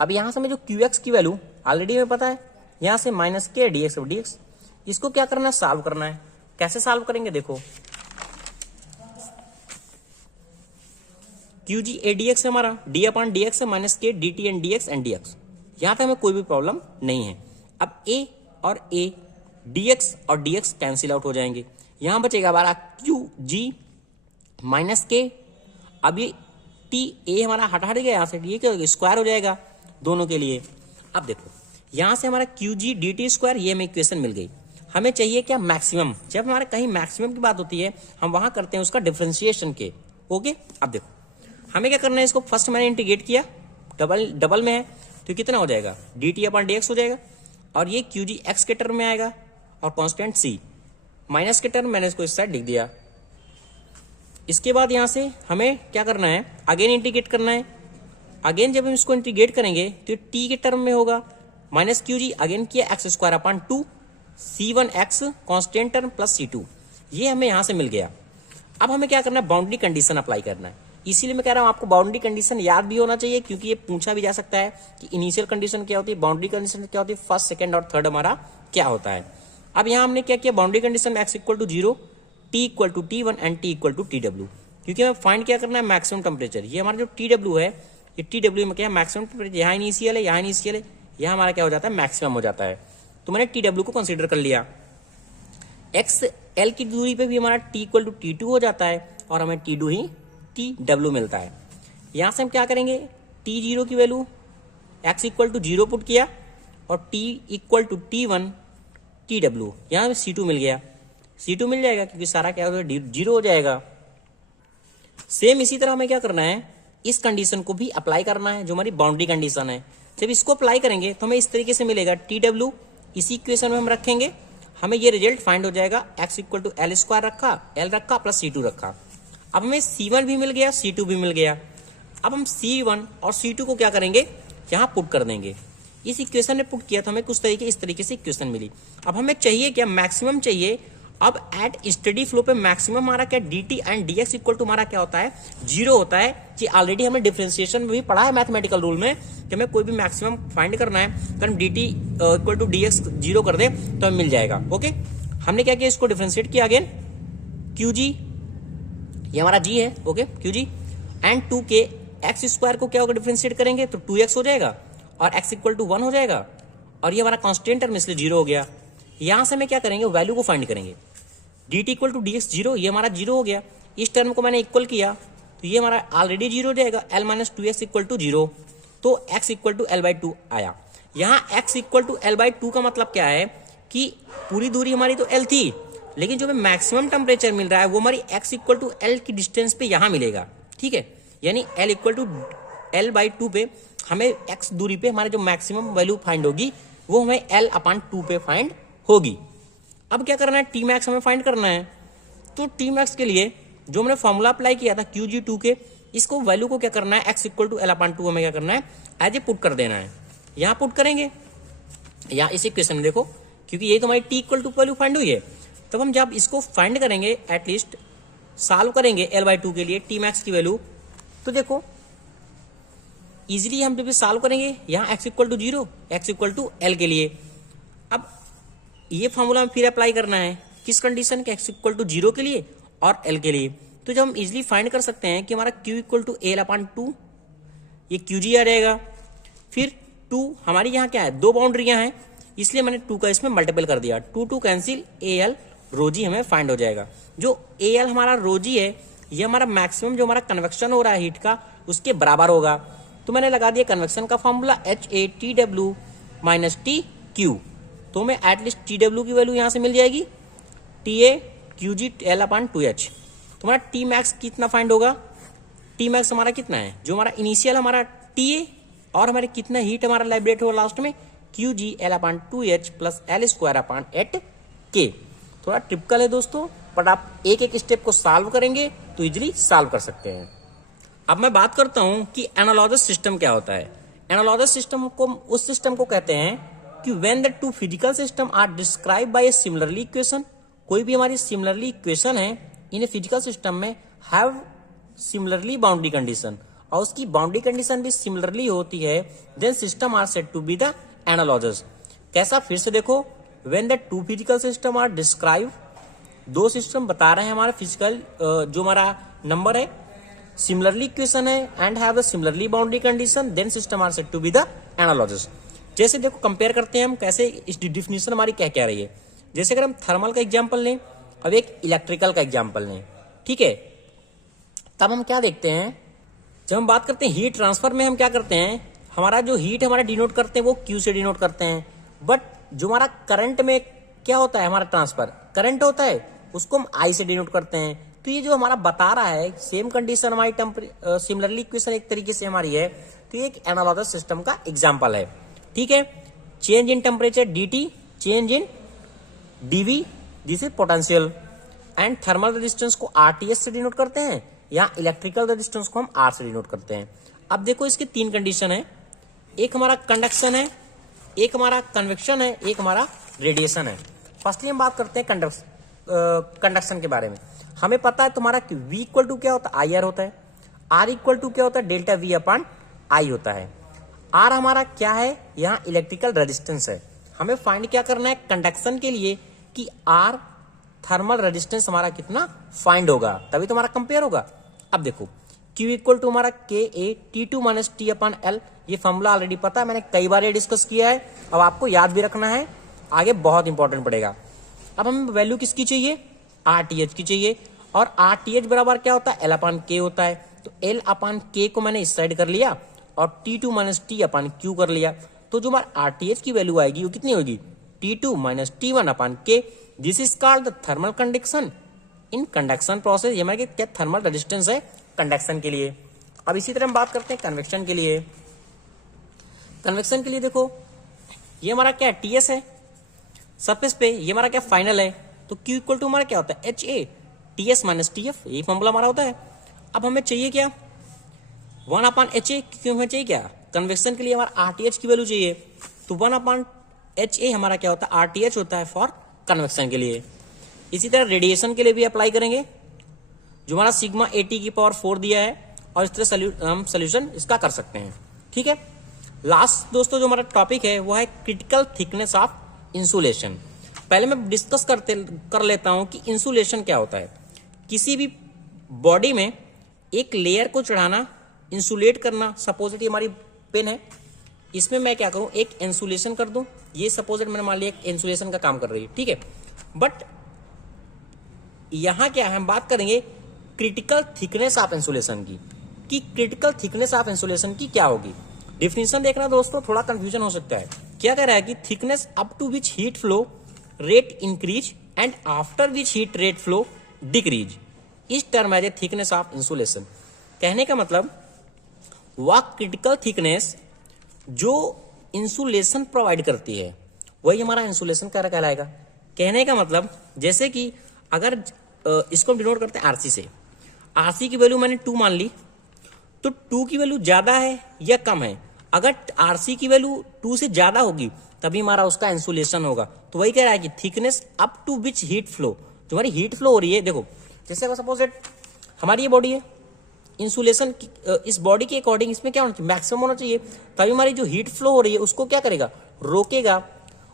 अब यहाँ से हमें जो क्यू एक्स की वैल्यू ऑलरेडी हमें पता है, यहाँ से minus K D X D x, इसको क्या करना है, सॉल्व करना है। कैसे सॉल्व करेंगे, देखो Q G A D X है हमारा, डी अपॉन डी एक्स है minus K D T and D X and D X, यहाँ तक हमें कोई भी प्रॉब्लम नहीं है। अब ए और ए, डी एक्स और डी एक्स कैंसिल आउट हो जाएंगे, यहाँ बचेगा हमारा क्यू जी माइनस के, अब ये टी ए हमारा हटा गया यहाँ से, ये क्या होगा, स्क्वायर हो जाएगा दोनों के लिए। अब देखो यहाँ से हमारा Q G D T square, ये हमें इक्वेशन मिल गई। हमें चाहिए क्या, मैक्सिमम। जब हमारे कहीं मैक्सिमम की बात होती है हम वहां करते हैं उसका डिफरेंशिएशन के। ओके, अब देखो हमें क्या करना है, इसको फर्स्ट मैंने इंटीग्रेट किया, डबल में है तो कितना हो जाएगा, D T upon D X हो जाएगा, और ये क्यू जी एक्स के टर्म में आएगा, और कॉन्स्टेंट सी माइनस के टर्म मैंने इसको इस साइड लिख दिया। इसके बाद यहां से हमें क्या करना है, अगेन इंटीग्रेट करना है। अगेन जब हम इसको इंटीग्रेट करेंगे तो टी के टर्म में होगा, माइनस क्यू जी अगेन किया x square upon 2 C1 x constant term plus C2, ये हमें यहां से मिल गया। अब हमें क्या करना है, बाउंड्री कंडीशन अप्लाई करना है। इसीलिए मैं कह रहा हूं आपको बाउंड्री कंडीशन याद भी होना चाहिए, क्योंकि ये पूछा भी जा सकता है कि इनिशियल कंडीशन क्या होती है, बाउंड्री कंडीशन क्या होती है, फर्स्ट सेकंड और थर्ड हमारा क्या होता है। अब यहाँ हमने क्या किया, बाउंड्री कंडीशन में X equal to 0, T equal to T1 and T equal to TW, क्योंकि हमें फाइंड क्या करना है, मैक्सिमम टेम्परेचर। ये हमारा जो TW है, ये TW में क्या है, मैक्सिमम टेम्परेचर, यहाँ इनिशियल है, यहाँ इनिशियल है, यहाँ हमारा क्या हो जाता है, मैक्सिमम हो जाता है। तो मैंने TW को कंसिडर कर लिया। एक्स एल की दूरी पे भी हमारा T इक्वल टू T2 हो जाता है, और हमें T2 ही TW मिलता है। यहां से हम क्या करेंगे, T0 की value x equal to 0 put किया, और T equal to T1 TW, यहां C2 मिल गया, C2 मिल जाएगा क्योंकि सारा क्या होगा, 0 हो जाएगा। सेम इसी तरह हमें क्या करना है, इस कंडीशन को भी अप्लाई करना है, जो हमारी बाउंड्री कंडीशन है। जब इसको अप्लाई करेंगे तो हमें इस तरीके से मिलेगा, TW इसी इक्वेशन में हम रखेंगे, हमें ये रिजल्ट फाइंड हो जाएगा, x equal to L square रखा, L रखा प्लस C2 रखा। अब हमें C1 भी मिल गया, C2 भी मिल गया। अब हम C1 और C2 को क्या करेंगे, यहाँ पुट कर देंगे। इस इक्वेशन में पुट किया तो हमें कुछ तरीके इस तरीके से इक्वेशन मिली। अब हमें चाहिए क्या, मैक्सिमम चाहिए। अब एट स्टडी फ्लो पे मैक्सिमम हमारा क्या, dt and dx equal to हमारा क्या होता है, 0 होता है। कि ऑलरेडी हमने डिफरेंशिएशन में भी पढ़ा है मैथमेटिकल रूल में कि हमें कोई भी मैक्सिमम फाइंड करना है तो हम dt इक्वल टू dx 0 कर दे तो हमें मिल जाएगा। ओके, हमने क्या किया, इसको डिफरेंशिएट किया अगेन, qg ये हमारा g है, okay qg and 2k x square को क्या होगा, डिफरेंशिएट करेंगे तो 2x हो जाएगा, और x इक्वल टू 1 हो जाएगा, और ये हमारा कांस्टेंट टर्म इसलिए 0 हो गया। यहां से हमें क्या करेंगे, वैल्यू को फाइंड करेंगे, dt इक्वल टू dx 0, ये हमारा 0 हो गया। इस टर्म को मैंने इक्वल किया तो ये हमारा ऑलरेडी 0 हो जाएगा, l minus 2x equal to 0, तो x इक्वल टू l/2 आया। यहाँ x इक्वल टू l/2 का मतलब क्या है कि पूरी दूरी हमारी तो l थी, लेकिन जो हमें मैक्सिमम टेम्परेचर मिल रहा है वो हमारी x इक्वल टू l की डिस्टेंस पे यहाँ मिलेगा। ठीक है, यानी l इक्वल टू l/2 पे हमें x दूरी पे हमारे जो मैक्सिमम वैल्यू फाइंड होगी वो हमें l/2 पे फाइंड होगी। अब क्या करना है, टी मैक्स हमें फाइंड करना है। तो टी मैक्स के लिए जो हमने फॉर्मूला अप्लाई किया था QG2 के, इसको वैल्यू को क्या करना है, x इक्वल टू l/2 हमें क्या करना है, एज ए पुट कर देना है। यहाँ पुट करेंगे, यहाँ इस इक्वेशन में देखो, क्योंकि ये तो हमारी T equal to value find हुई है, तब हम जब इसको फाइंड करेंगे, एटलीस्ट सॉल्व करेंगे l/2 के लिए टी मैक्स की वैल्यू, तो देखो इजिली हम जब सॉल्व करेंगे, यहाँ x equal to 0, x equal to l के लिए। अब ये फॉर्मूला में फिर अप्लाई करना है, किस कंडीशन के, x इक्वल टू 0 के लिए और l के लिए। तो जब हम इजिली फाइंड कर सकते हैं कि हमारा q इक्वल टू l/2, ये qg आ जाएगा, फिर 2 हमारी यहाँ क्या है, 2 बाउंड्रियां हैं, इसलिए मैंने 2 का इसमें मल्टीपल कर दिया, 2 कैंसिल al रोजी हमें फाइंड हो जाएगा। जो AL हमारा रोजी है ये हमारा मैक्सिमम जो हमारा कन्वेक्शन हो रहा है हीट का उसके बराबर होगा। तो मैंने लगा दिया कन्वेक्शन का फॉर्मूला HATW माइनस TQ। तो हमें एटलीस्ट TW की वैल्यू यहाँ से मिल जाएगी TAQG L/2H। तो हमारा T मैक्स कितना फाइंड होगा, T मैक्स हमारा कितना है, जो हमारा इनिशियल हमारा TA और हमारे कितना हीट हमारा लाइब्रेट होगा लास्ट में QG L/2H प्लस L²/8K। थोड़ा टिपिकल है दोस्तों, बट आप एक एक स्टेप को सॉल्व करेंगे तो इजीली सॉल्व कर सकते हैं। अब मैं बात करता हूं कि एनालॉगस सिस्टम क्या होता है। एनालॉगस सिस्टम को उस सिस्टम को कहते हैं कि when the two physical system are describe by a similarly equation. कोई भी हमारी सिमिलरली इक्वेशन है इन ए फिजिकल सिस्टम में हैव सिमिलरली बाउंड्री कंडीशन और उसकी बाउंड्री कंडीशन भी सिमिलरली होती है, then system are said to be the analogous. कैसा, फिर से देखो, when the two physical system are describe, दो सिस्टम बता रहे हैं हमारा फिजिकल जो हमारा नंबर है सिमिलरली इक्वेशन है and have the similarly boundary condition, then system are said to be the analogous. जैसे देखो कंपेयर करते हैं हम कैसे, इस डिफिनेशन हमारी क्या कह रही है। जैसे अगर हम थर्मल का एग्जांपल लें, अब एक इलेक्ट्रिकल का एग्जांपल लें, ठीक है, तब हम क्या देखते हैं, जब हम बात करते हैं हीट ट्रांसफर में हम क्या करते हैं, हमारा जो हीट हमारा डिनोट करते हैं वो Q से डिनोट करते हैं, बट जो हमारा करंट में क्या होता है, हमारा ट्रांसफर करंट होता है उसको हम I से डिनोट करते हैं। तो ये जो हमारा बता रहा है सेम कंडीशन हमारी सिमिलरली इक्वेशन एक तरीके से हमारी है, तो ये एक एनालॉगस सिस्टम का एग्जांपल है, ठीक है। Change in temperature DT, change in DV, this is potential, and thermal resistance को RTS से डिनोट करते हैं, या इलेक्ट्रिकल रेजिस्टेंस को हम R से डिनोट करते हैं। अब देखो इसके तीन कंडीशन है, एक हमारा कंडक्शन है, एक हमारा कन्वेक्शन है, एक हमारा रेडिएशन है। फर्स्टली हम बात करते हैं कंडक्शन के बारे में। हमें पता है तुम्हारा V इक्वल टू क्या होता है, IR होता है, R इक्वल टू क्या होता है, डेल्टा V/I होता है। R हमारा क्या है, यहाँ इलेक्ट्रिकल रेजिस्टेंस है। हमें फाइंड क्या करना है कंडक्शन के लिए कि R थर्मल रेजिस्टेंस हमारा कितना फाइंड होगा, तभी तो हमारा कंपेयर होगा। अब देखो Q इक्वल टू हमारा KA/T2 माइनस T/L, ये फॉर्मूला ऑलरेडी पता है, मैंने कई बार ये डिस्कस किया है, अब आपको याद भी रखना है, आगे बहुत इंपॉर्टेंट पड़ेगा। अब हमें वैल्यू किसकी चाहिए, RTH की चाहिए, और RTH बराबर क्या होता है, L/K होता है। तो L/K को मैंने इस साइड कर लिया और T2 माइनस T/Q कर लिया। तो जो हमारा RTH की वैल्यू आएगी वो कितनी होगी, T2 minus T1/K। This is called the thermal conduction in conduction process. ये हमारे क्या थर्मल रेजिस्टेंस है कंडक्शन के लिए। अब इसी तरह हम बात करते हैं कन्वेक्शन के लिए। कन्वेक्शन के लिए देखो ये हमारा क्या है, TS है सरफेस पे, ये हमारा क्या फाइनल है। तो Q इक्वल टू हमारा क्या होता है, HA TS माइनस TF, यही फॉर्मूला हमारा होता है। अब हमें चाहिए क्या, 1/HA, क्योंकि हमें चाहिए क्या, कन्वेक्शन के लिए हमारा RTH की वैल्यू चाहिए। तो 1/HA हमारा क्या होता है, RTH होता है फॉर कन्वेक्शन के लिए। इसी तरह रेडिएशन के लिए भी अप्लाई करेंगे, जो हमारा सिग्मा AT⁴ दिया है, और इस तरह हम सोल्यूशन इसका कर सकते हैं, ठीक है। लास्ट दोस्तों जो हमारा टॉपिक है वो है क्रिटिकल थिकनेस ऑफ इंसुलेशन। पहले मैं डिस्कस कर लेता हूं कि इंसुलेशन क्या होता है। किसी भी बॉडी में एक लेयर को चढ़ाना, इंसुलेट करना। सपोजिट हमारी पेन है, इसमें मैं क्या करूं, एक इंसुलेशन कर दूं। ये सपोजिट मैंने मान लिया एक इंसुलेशन का काम कर रही है, ठीक है। बट यहां क्या है, हम बात करेंगे क्रिटिकल थिकनेस ऑफ इंसुलेशन की, कि क्रिटिकल थिकनेस ऑफ इंसुलेशन की क्या होगी। डिफिनेशन देखना दोस्तों, थोड़ा कंफ्यूजन हो सकता है। क्या कह रहा है कि thickness up to which heat flow rate increase and after which heat rate flow decrease is term as a thickness of insulation. कहने का मतलब वह क्रिटिकल थिकनेस जो इंसुलेशन प्रोवाइड करती है वही हमारा इंसुलेशन का कहलाएगा। कहने का मतलब जैसे कि अगर इसको हम डिनोट करते हैं RC से, RC की वैल्यू मैंने 2 मान ली, तो 2 की वैल्यू ज्यादा है या कम है। अगर RC की वैल्यू 2 से ज्यादा होगी तभी हमारा उसका इंसुलेशन होगा। तो वही कह रहा है कि thickness up to which heat flow, जो हमारी हीट फ्लो हो रही है, देखो जैसे सपोज हमारी ये बॉडी है, इंसुलेशन इस बॉडी के अकॉर्डिंग इसमें क्या होना चाहिए, मैक्सिमम होना चाहिए, तभी हमारी जो हीट फ्लो हो रही है उसको क्या करेगा, रोकेगा।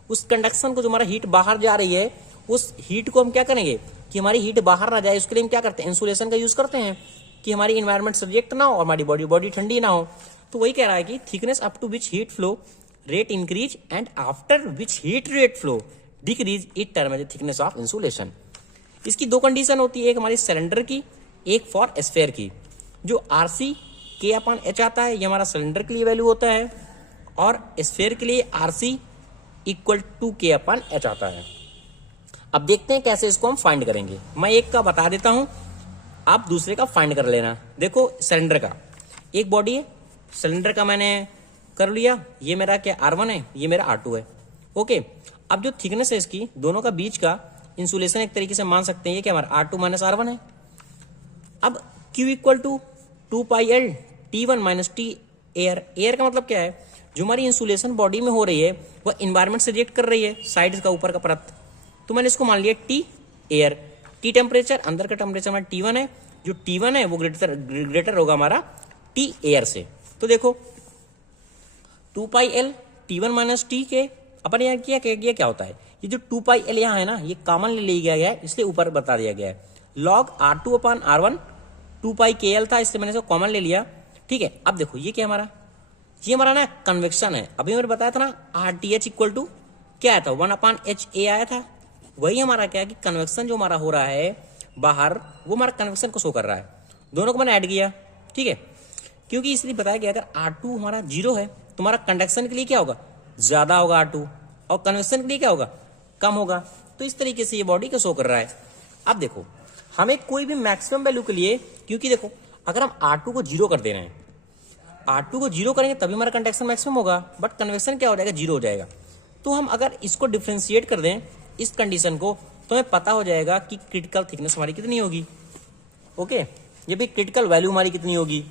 उस कंडक्शन को, जो हमारा हीट बाहर जा रही है, उस हीट को हम क्या करेंगे कि हमारी हीट बाहर ना जाए, उसके लिए हम क्या करते हैं, इंसुलेशन का यूज करते हैं कि हमारी इन्वायरमेंट से रिएक्ट ना हो और हमारी बॉडी ठंडी ना हो। तो वही कह रहा है कि thickness up to which heat flow rate increase and after which heat rate flow decrease it term as thickness of insulation. इसकी दो कंडीशन होती है, एक हमारी सिलेंडर की, एक फॉर स्फीयर की। जो आरसी के अपन एच आता है ये हमारा सिलेंडर के लिए वैल्यू होता है, और स्फीयर के लिए आरसी इक्वल टू के अपन एच आता है। अब देखते हैं कैसे इसको हम फाइंड करेंगे। मैं एक का बता देता हूं, आप दूसरे का फाइंड कर लेना। देखो सिलेंडर का एक बॉडी है, सिलेंडर का मैंने कर लिया, ये मेरा क्या R1 है, ये मेरा R2 है। ओके, अब जो थिकनेस है इसकी दोनों का बीच का इंसुलेशन एक तरीके से मान सकते हैं ये क्या हमारा R2 माइनस R1 है। अब Q equal to 2 pi L T1 minus T air. Air का मतलब क्या है, जो हमारी इंसुलेशन बॉडी में हो रही है वह इन्वायरमेंट से रिएक्ट कर रही है, साइड का ऊपर का परत, तो मैंने इसको मान लिया T एयर। T टेम्परेचर, अंदर का टेम्परेचर हमारा T1 है, जो T1 है वो ग्रेटर होगा हमारा T एयर से। तो देखो 2 pi L T1 minus T के अपन यहाँ किया क्या होता है, ये जो 2 पाई L यहाँ है ना ये कॉमन ले लिया गया है, इसलिए ऊपर बता दिया गया है। लॉग R2 अपन R1 2 पाई KL था, इसलिए मैंने इसको कॉमन ले लिया। ठीक है, अब देखो ये क्या हमारा, ये हमारा ना कन्वेक्शन है। अभी मैंने बताया था ना RTH इक्वल टू क्या आया था 1/HA आया था, वही हमारा क्या है कि कन्वेक्शन जो हमारा हो रहा है बाहर वो हमारा कन्वेक्शन को शो कर रहा है। दोनों को मैंने ऐड किया, ठीक है, क्योंकि इसलिए बताया गया अगर R2 हमारा 0 है तो हमारा कंडक्शन के लिए क्या होगा, ज्यादा होगा R2, और कन्वेक्शन के लिए क्या होगा, कम होगा। तो इस तरीके से ये बॉडी को शो कर रहा है। अब देखो हमें कोई भी मैक्सिमम वैल्यू के लिए, क्योंकि देखो अगर हम R2 को 0 कर दे रहे हैं, R2 को 0 करेंगे तभी हमारा कंडक्शन मैक्सिमम होगा, बट कन्वेक्शन क्या हो जाएगा, 0 हो जाएगा। तो हम अगर इसको डिफ्रेंशिएट कर दें इस कंडीशन को, तो हमें पता हो जाएगा कि क्रिटिकल थिकनेस हमारी कितनी होगी। ओके, ये भी क्रिटिकल वैल्यू हमारी कितनी होगी।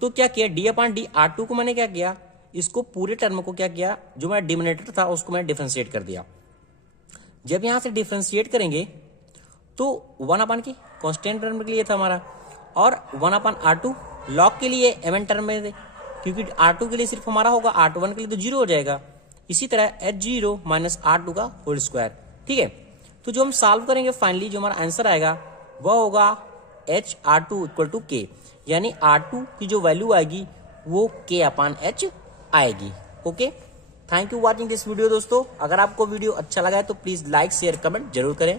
तो क्या किया, D/D R2 को मैंने क्या किया, इसको पूरे टर्म को क्या किया, जो मेरा डिनोमिनेटर था उसको मैंने डिफरेंशिएट कर दिया। जब यहां से डिफरेंशिएट करेंगे तो 1/, की कांस्टेंट टर्म के लिए था हमारा, और 1/R2 लॉग के लिए एवन टर्म में थे, क्योंकि R2 के लिए सिर्फ हमारा होगा, R1 के लिए तो 0 हो जाएगा। इसी तरह H0 माइनस R2 का होल स्क्वायर। ठीक है, तो जो हम सॉल्व करेंगे फाइनली जो हमारा आंसर आएगा वह होगा HR2 इक्वल टू K, यानी R2 की जो वैल्यू आएगी वो K/H आएगी। Okay, thank you watching this video दोस्तों। अगर आपको वीडियो अच्छा लगा है तो प्लीज लाइक शेयर कमेंट जरूर करें।